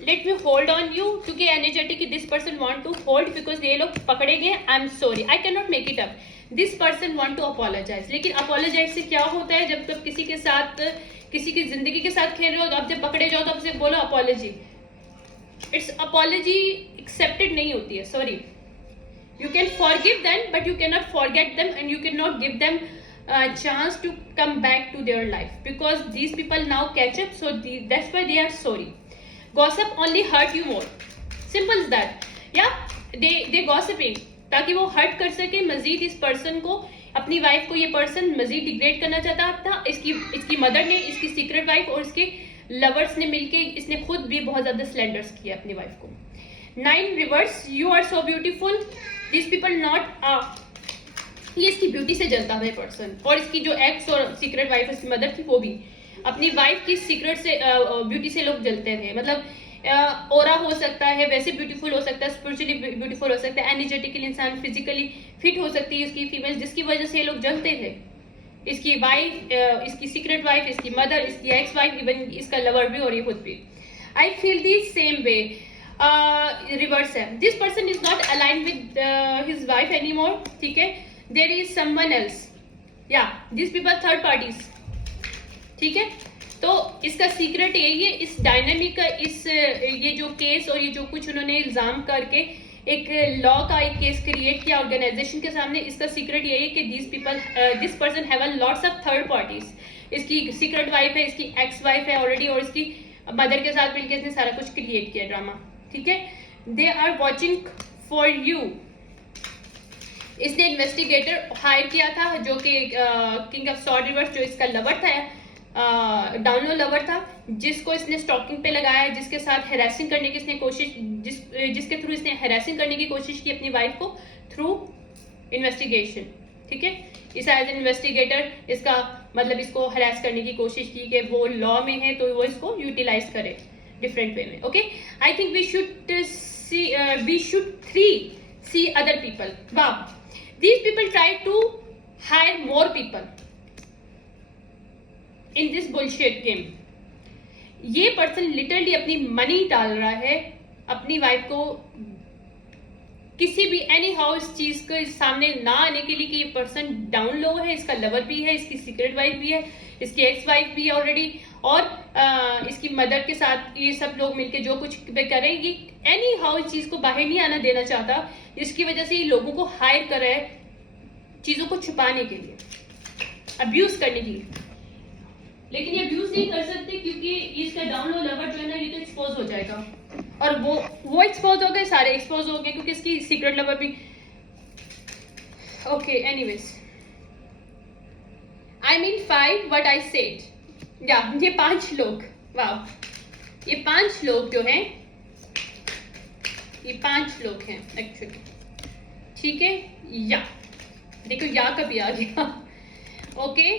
Let me hold on you, क्योंकि energetic this person want to hold because ये लोग पकड़े गए। I am sorry, I can not make it up, this person want to apologize. लेकिन अपोलोजाइज से क्या होता है, जब तक किसी के साथ किसी की जिंदगी के साथ खेल रहे हो तो आप जब पकड़े जाओ तो आपसे बोलो अपॉलॉजी, इट्स अपॉलॉजी एक्सेप्टेड नहीं होती है, sorry. You can forgive them, but you cannot forget them, and you cannot give them a chance to come back to their life because these people now catch up. So that's why they are sorry. Gossip only hurt you more. Simple as that. Yeah, they gossiping ताकि वो हर्ट कर सके मजीद इस पर्सन को, अपनी वाइफ को। ये पर्सन मजीद डिग्रेड करना चाहता था। इसकी मदर ने, इसकी सीक्रेट वाइफ और इसके लवर्स ने मिलके इसने खुद भी बहुत ज्यादा स्लैंडर्स किया अपनी वाइफ को। 9 reverse, you are so beautiful, this people not, ये इसकी ब्यूटी से जलता है पर्सन। और इसकी जो एक्स और सीक्रेट वाइफ इसकी मदर थी वो भी अपनी वाइफ की सीक्रेट से ब्यूटी से लोग जलते थे। मतलब ओरा हो सकता है, वैसे ब्यूटीफुल हो सकता है, स्पिरिचुअली ब्यूटीफुल हो सकता है, एनर्जेटिकली इंसान फिजिकली फिट हो सकती है इसकी फीमेल, जिसकी वजह से ये लोग जलते थे। इसकी वाइफ, इसकी सीक्रेट वाइफ, इसकी मदर, इसकी एक्स वाइफ, इवन इसका लवर भी और ये खुद भी। I feel the same way. Reverse है. This person is not align with his wife any more. ठीक है, देर इज समवन एल्स. या दिस पीपल थर्ड पार्टीज. ठीक है, तो इसका सीक्रेट यही है, इस डायनामिक का, इस ये जो केस और ये जो कुछ उन्होंने इल्जाम करके एक लॉ का एक केस क्रिएट किया ऑर्गेनाइजेशन के सामने. इसका सीक्रेट यही है कि this person have a lots of third parties. इसकी सीक्रेट वाइफ है, इसकी एक्स वाइफ है ऑलरेडी, और इसकी मदर के साथ मिलकर इसने सारा कुछ क्रिएट किया ड्रामा. ठीक है, they are watching for you. इसने इन्वेस्टिगेटर हायर किया था जो कि किंग ऑफ सॉर्ड रिवर्स, जो इसका लवर था, डाउन लो लवर था, जिसको इसने स्टॉकिंग पे लगाया, जिसके साथ हेरासिंग करने की इसने कोशिश, जिसके थ्रू इसने हेरासिंग करने की कोशिश की अपनी वाइफ को थ्रू इन्वेस्टिगेशन. ठीक है, इस एज एन इन्वेस्टिगेटर इसका मतलब इसको हरास करने की कोशिश की कि वो लॉ में है तो वो इसको यूटिलाइज करे डिफरेंट वे में. Okay, I think we should see other people. वाह, these people try to hire more people in this bullshit game. ये पर्सन लिटरली अपनी मनी डाल रहा है अपनी वाइफ को किसी भी एनी हाउ इस चीज के सामने ना आने के लिए कि ये पर्सन डाउन लो है, इसका लवर भी है, इसकी सीक्रेट वाइफ भी है, इसकी एक्स वाइफ भी है ऑलरेडी, और इसकी मदर के साथ ये सब लोग मिलके जो कुछ करेंगी, एनी हाउ इस चीज को बाहर नहीं आना देना चाहता, जिसकी वजह से ये लोगों को हायर कर रहा है चीजों को छुपाने के लिए, अब्यूज करने के लिए. लेकिन ये अब्यूज नहीं कर सकते क्योंकि इसका डाउन लो लवर जो है ना ये तो एक्सपोज हो जाएगा, और वो एक्सपोज हो गए, सारे एक्सपोज हो गए क्योंकि इसकी सीक्रेट लवर भी. Okay, anyways, I mean 5 what I said. या ये 5 लोग, वाह, ये 5 लोग जो हैं, ये 5 लोग हैं एक्चुअली. ठीक है, या देखो या कभी आ गया. ओके,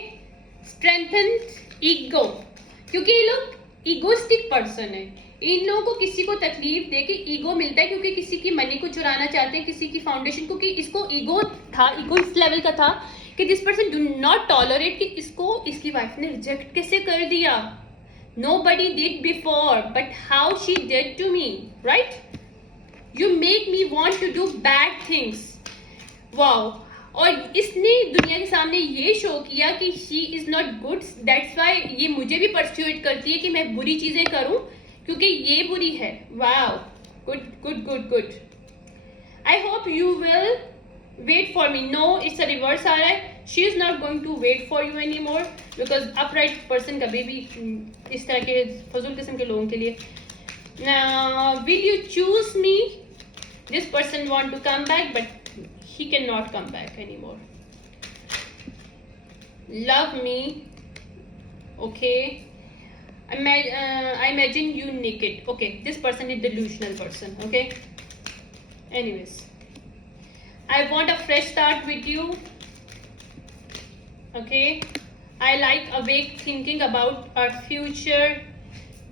स्ट्रेंथन ईगो, क्योंकि ये लोग ईगोस्टिक पर्सन है. इन लोगों को किसी को तकलीफ दे के ईगो मिलता है, क्योंकि किसी की मनी को चुराना चाहते हैं, किसी की फाउंडेशन, क्योंकि इसको ईगो था, ईगो इस लेवल का था कि this person do not tolerate कि इसको इसकी वाइफ ने रिजेक्ट कैसे कर दिया. Nobody did before but how she did to me, right? You make me want to do bad things. Wow, और इसने दुनिया के सामने ये शो किया कि she is not good, that's why ये मुझे भी परस्यूट करती है कि मैं बुरी चीजें करूं क्योंकि ये बुरी है. Wow, good good good good. I hope you will wait for me. No, it's a reverse आ रहा है. She is not going to wait for you any more, because upright person कभी भी इस तरह के फजूल किस्म के लोगों के लिए. Will you choose me? This person want to come back but he cannot come back anymore. Love me, okay? I imagine you naked. Okay, this person is delusional person. Okay, anyways, I want a fresh start with you. Okay, I like awake thinking about our future.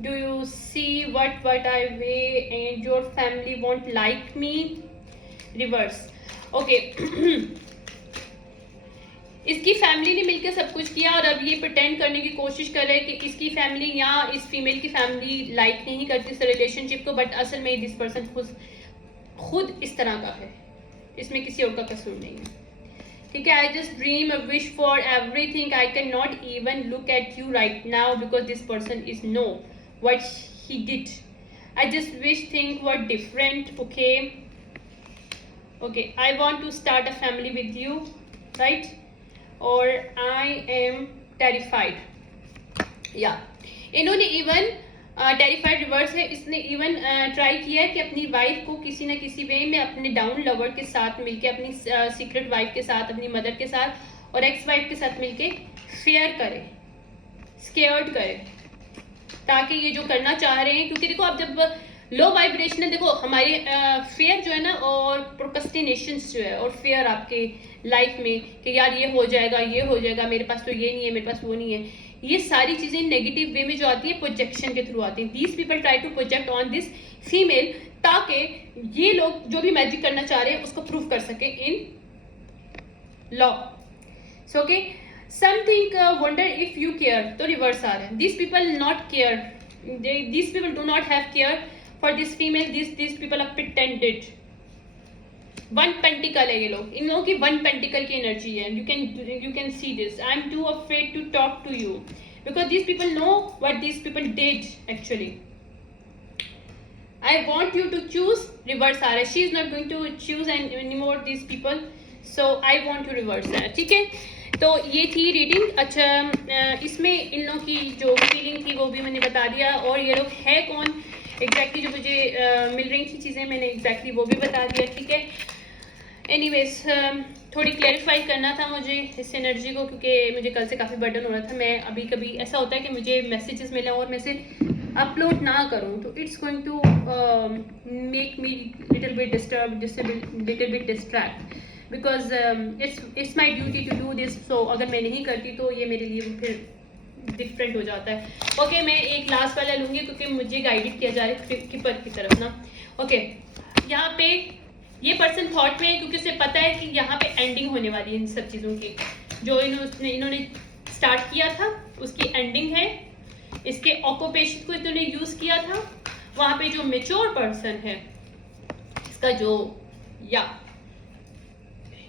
Do you see what I weigh and your family won't like me? Reverse. Okay, इसकी फैमिली ने मिलकर सब कुछ किया और अब ये प्रिटेंड करने की कोशिश कर रहे हैं कि इसकी फैमिली या इस फीमेल की फैमिली लाइक नहीं करती इस रिलेशनशिप को, बट असल में दिस पर्सन खुद इस तरह का है, इसमें किसी और का कसूर नहीं है. ठीक है, I just dream a wish for everything. I can not even look at you right now because this person is know what he did. I just wish think were different. Okay, okay, I want to start a family with you, right? Or I am terrified. Yeah, इन्होंने इवन टेरिफाइड रिवर्स है, इसने इवन ट्राई किया है कि अपनी वाइफ को किसी न किसी वे में अपने डाउन लवर के साथ मिलके, अपनी सीक्रेट वाइफ के साथ, अपनी मदर के साथ और एक्स वाइफ के साथ मिलके फेयर करे, स्केयर्ड करे, ताकि ये जो करना चाह रहे हैं, क्योंकि देखो अब जब लो वाइब्रेशन है, देखो हमारी फेयर जो है ना और प्रोक्रेस्टिनेशन जो है और फेयर आपके लाइफ में कि यार ये हो जाएगा, मेरे पास तो ये नहीं है, मेरे पास वो नहीं है, ये सारी चीजें नेगेटिव वे में जो आती है प्रोजेक्शन के थ्रू आती हैं. These people try to project on this female ताकि ये लोग जो भी मैजिक करना चाह रहे हैं उसको प्रूव कर सके in law. So okay, something wonder if you care, तो रिवर्स आ रहा है. These people not care these people do not have care for this female. These people are pretended. One pentacle है ये लोग, इन लोगों की वन पेंटिकल की एनर्जी है. You can see this. I am too afraid to talk to you because this people know what this people did actually. I want you to choose reverse आ रहा है. She is not going to choose anymore these people, so I want to reverse that. ठीक है, तो ये थी रीडिंग. अच्छा, इसमें इन लोगों की जो फीलिंग थी वो भी मैंने बता दिया, और ये लोग है कौन एग्जैक्टली जो मुझे मिल रही थी चीज़ें, मैंने एग्जैक्टली वो भी बता दिया. ठीक है, एनीवेज थोड़ी क्लैरिफाई करना था मुझे इस एनर्जी को, क्योंकि मुझे कल से काफ़ी बर्डन हो रहा था. मैं अभी कभी ऐसा होता है कि मुझे मैसेजेस मिले और मैं से अपलोड ना करूं तो it's going to make me little bit disturb, little bit distract, because it's my duty to do this. So अगर मैं नहीं करती तो ये मेरे लिए फिर डिफरेंट हो जाता है. ओके, मैं एक लास्ट वाला लूँगी क्योंकि मुझे गाइडेड किया जा रहा है कीपर की तरफ ना. ओके, यहाँ पे ये पर्सन थॉट में है क्योंकि उसे पता है कि यहाँ पे एंडिंग होने वाली है इन सब चीज़ों की. जो इन्होंने स्टार्ट किया था उसकी एंडिंग है. इसके ऑक्यूपेशन को इन्होंने यूज़ किया था. वहाँ पे जो मेच्योर पर्सन है इसका जो या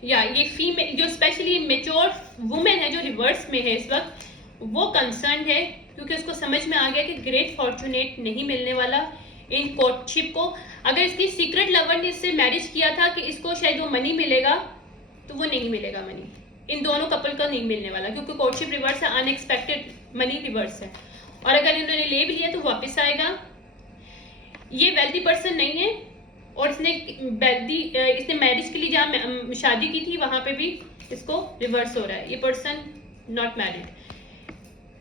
ये फीमेल जो स्पेशली मेच्योर वुमेन है जो रिवर्स में है इस वक्त, वो कंसर्न है क्योंकि उसको समझ में आ गया कि ग्रेट फॉर्चुनेट नहीं मिलने वाला इन कोर्टशिप को. अगर इसकी सीक्रेट लवर ने इससे मैरिज किया था कि इसको शायद वो मनी मिलेगा, तो वो नहीं मिलेगा मनी. इन दोनों कपल का नहीं मिलने वाला क्योंकि कोर्टशिप रिवर्स है, अनएक्सपेक्टेड मनी रिवर्स है. और अगर इन्होंने ले भी लिया तो वापस आएगा. ये वेल्दी पर्सन नहीं है और इसने मैरिज के लिए जहाँ शादी की थी वहां पे भी इसको रिवर्स हो रहा है. ये पर्सन नॉट मैरिड.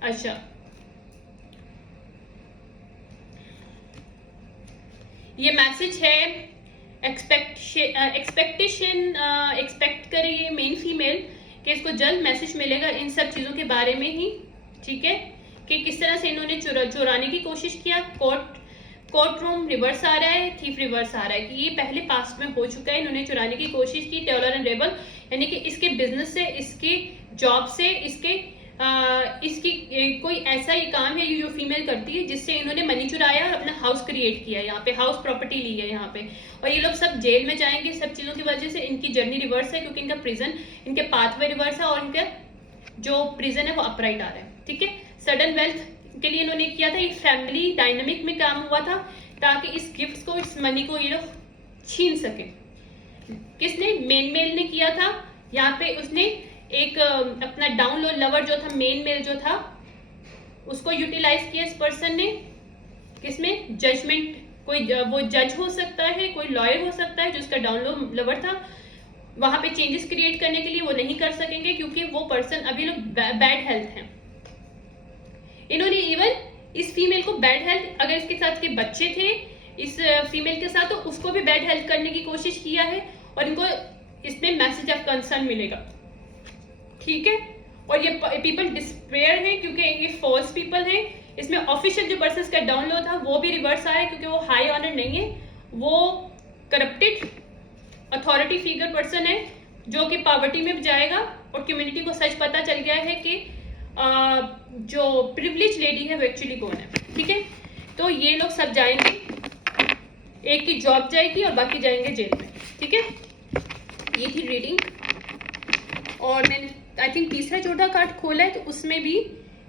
अच्छा, ये मैसेज है एक्सपेक्ट करे ये मेन फीमेल कि इसको जल्द मैसेज मिलेगा इन सब चीज़ों के बारे में ही. ठीक है, कि किस तरह से इन्होंने चुराने की कोशिश किया. कोर्ट रूम रिवर्स आ रहा है, थीफ रिवर्स आ रहा है कि ये पहले पास्ट में हो चुका है. इन्होंने चुराने की कोशिश की. टेलर एंड रेबल यानी कि इसके बिजनेस से, इसके जॉब से, इसकी कोई ऐसा ही काम है ये जो फीमेल करती है जिससे इन्होंने मनी चुराया और अपना हाउस क्रिएट किया. यहाँ पे हाउस प्रॉपर्टी ली है यहाँ पे. और ये लोग सब जेल में जाएंगे सब चीज़ों की वजह से. इनकी जर्नी रिवर्स है क्योंकि इनका प्रिजन, इनके पाथवे रिवर्स है और इनका जो प्रिजन है वो अपराइट आ रहा है. ठीक है, सडन वेल्थ के लिए इन्होंने किया था. एक फैमिली डायनामिक में काम हुआ था ताकि इस गिफ्ट को, इस मनी को ये लोग छीन सके. किसने? मेल ने किया था. यहाँ पे उसने एक अपना डाउन लो लवर जो था, मेन मेल जो था, उसको यूटिलाइज किया इस पर्सन ने. किसमें? जजमेंट. कोई वो जज हो सकता है, कोई लॉयर हो सकता है जो उसका डाउन लो लवर था. वहां पे चेंजेस क्रिएट करने के लिए वो नहीं कर सकेंगे क्योंकि वो पर्सन अभी लोग बैड हेल्थ हैं. इन्होंने इवन इस फीमेल को बैड हेल्थ, अगर इसके साथ के बच्चे थे इस फीमेल के साथ, तो उसको भी बैड हेल्थ करने की कोशिश किया है और इनको इसमें मैसेज ऑफ कंसर्न मिलेगा. ठीक है, और ये पीपल डिस्पेयर है क्योंकि ये फॉल्स पीपल है. इसमें ऑफिशियल जो पर्सन का डाउनलोड था वो भी रिवर्स आया क्योंकि वो हाई ऑनर नहीं है. वो करप्टेड अथॉरिटी फिगर पर्सन है जो कि पॉवर्टी में जाएगा. और कम्युनिटी को सच पता चल गया है कि जो प्रिविलेज लेडी है वो एक्चुअली कौन है. ठीक है, तो ये लोग सब जाएंगे. एक की जॉब जाएगी और बाकी जाएंगे जेल में. ठीक है, ये थी रीडिंग. और मैंने आई थिंक तीसरा चौथा कार्ड खोला है तो उसमें भी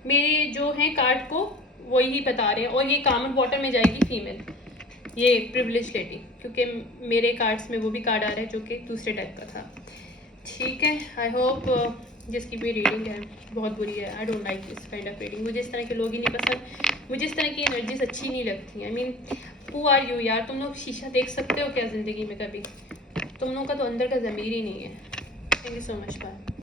मेरे जो है कार्ड को वही बता रहे हैं. और ये कॉमन वाटर में जाएगी फीमेल, ये प्रिविलेज लेडी, क्योंकि मेरे कार्ड्स में वो भी कार्ड आ रहा है जो कि दूसरे टाइप का था. ठीक है, आई होप जिसकी भी रीडिंग है बहुत बुरी है. I don't like this kind of reading. मुझे इस तरह के लोग ही नहीं पसंद. मुझे इस तरह की एनर्जीज अच्छी नहीं लगती. I mean who are you यार? तुम लोग शीशा देख सकते हो क्या ज़िंदगी में कभी? तुम लोगों का तो अंदर का ज़मीर ही नहीं है. Thank you so much. Bye.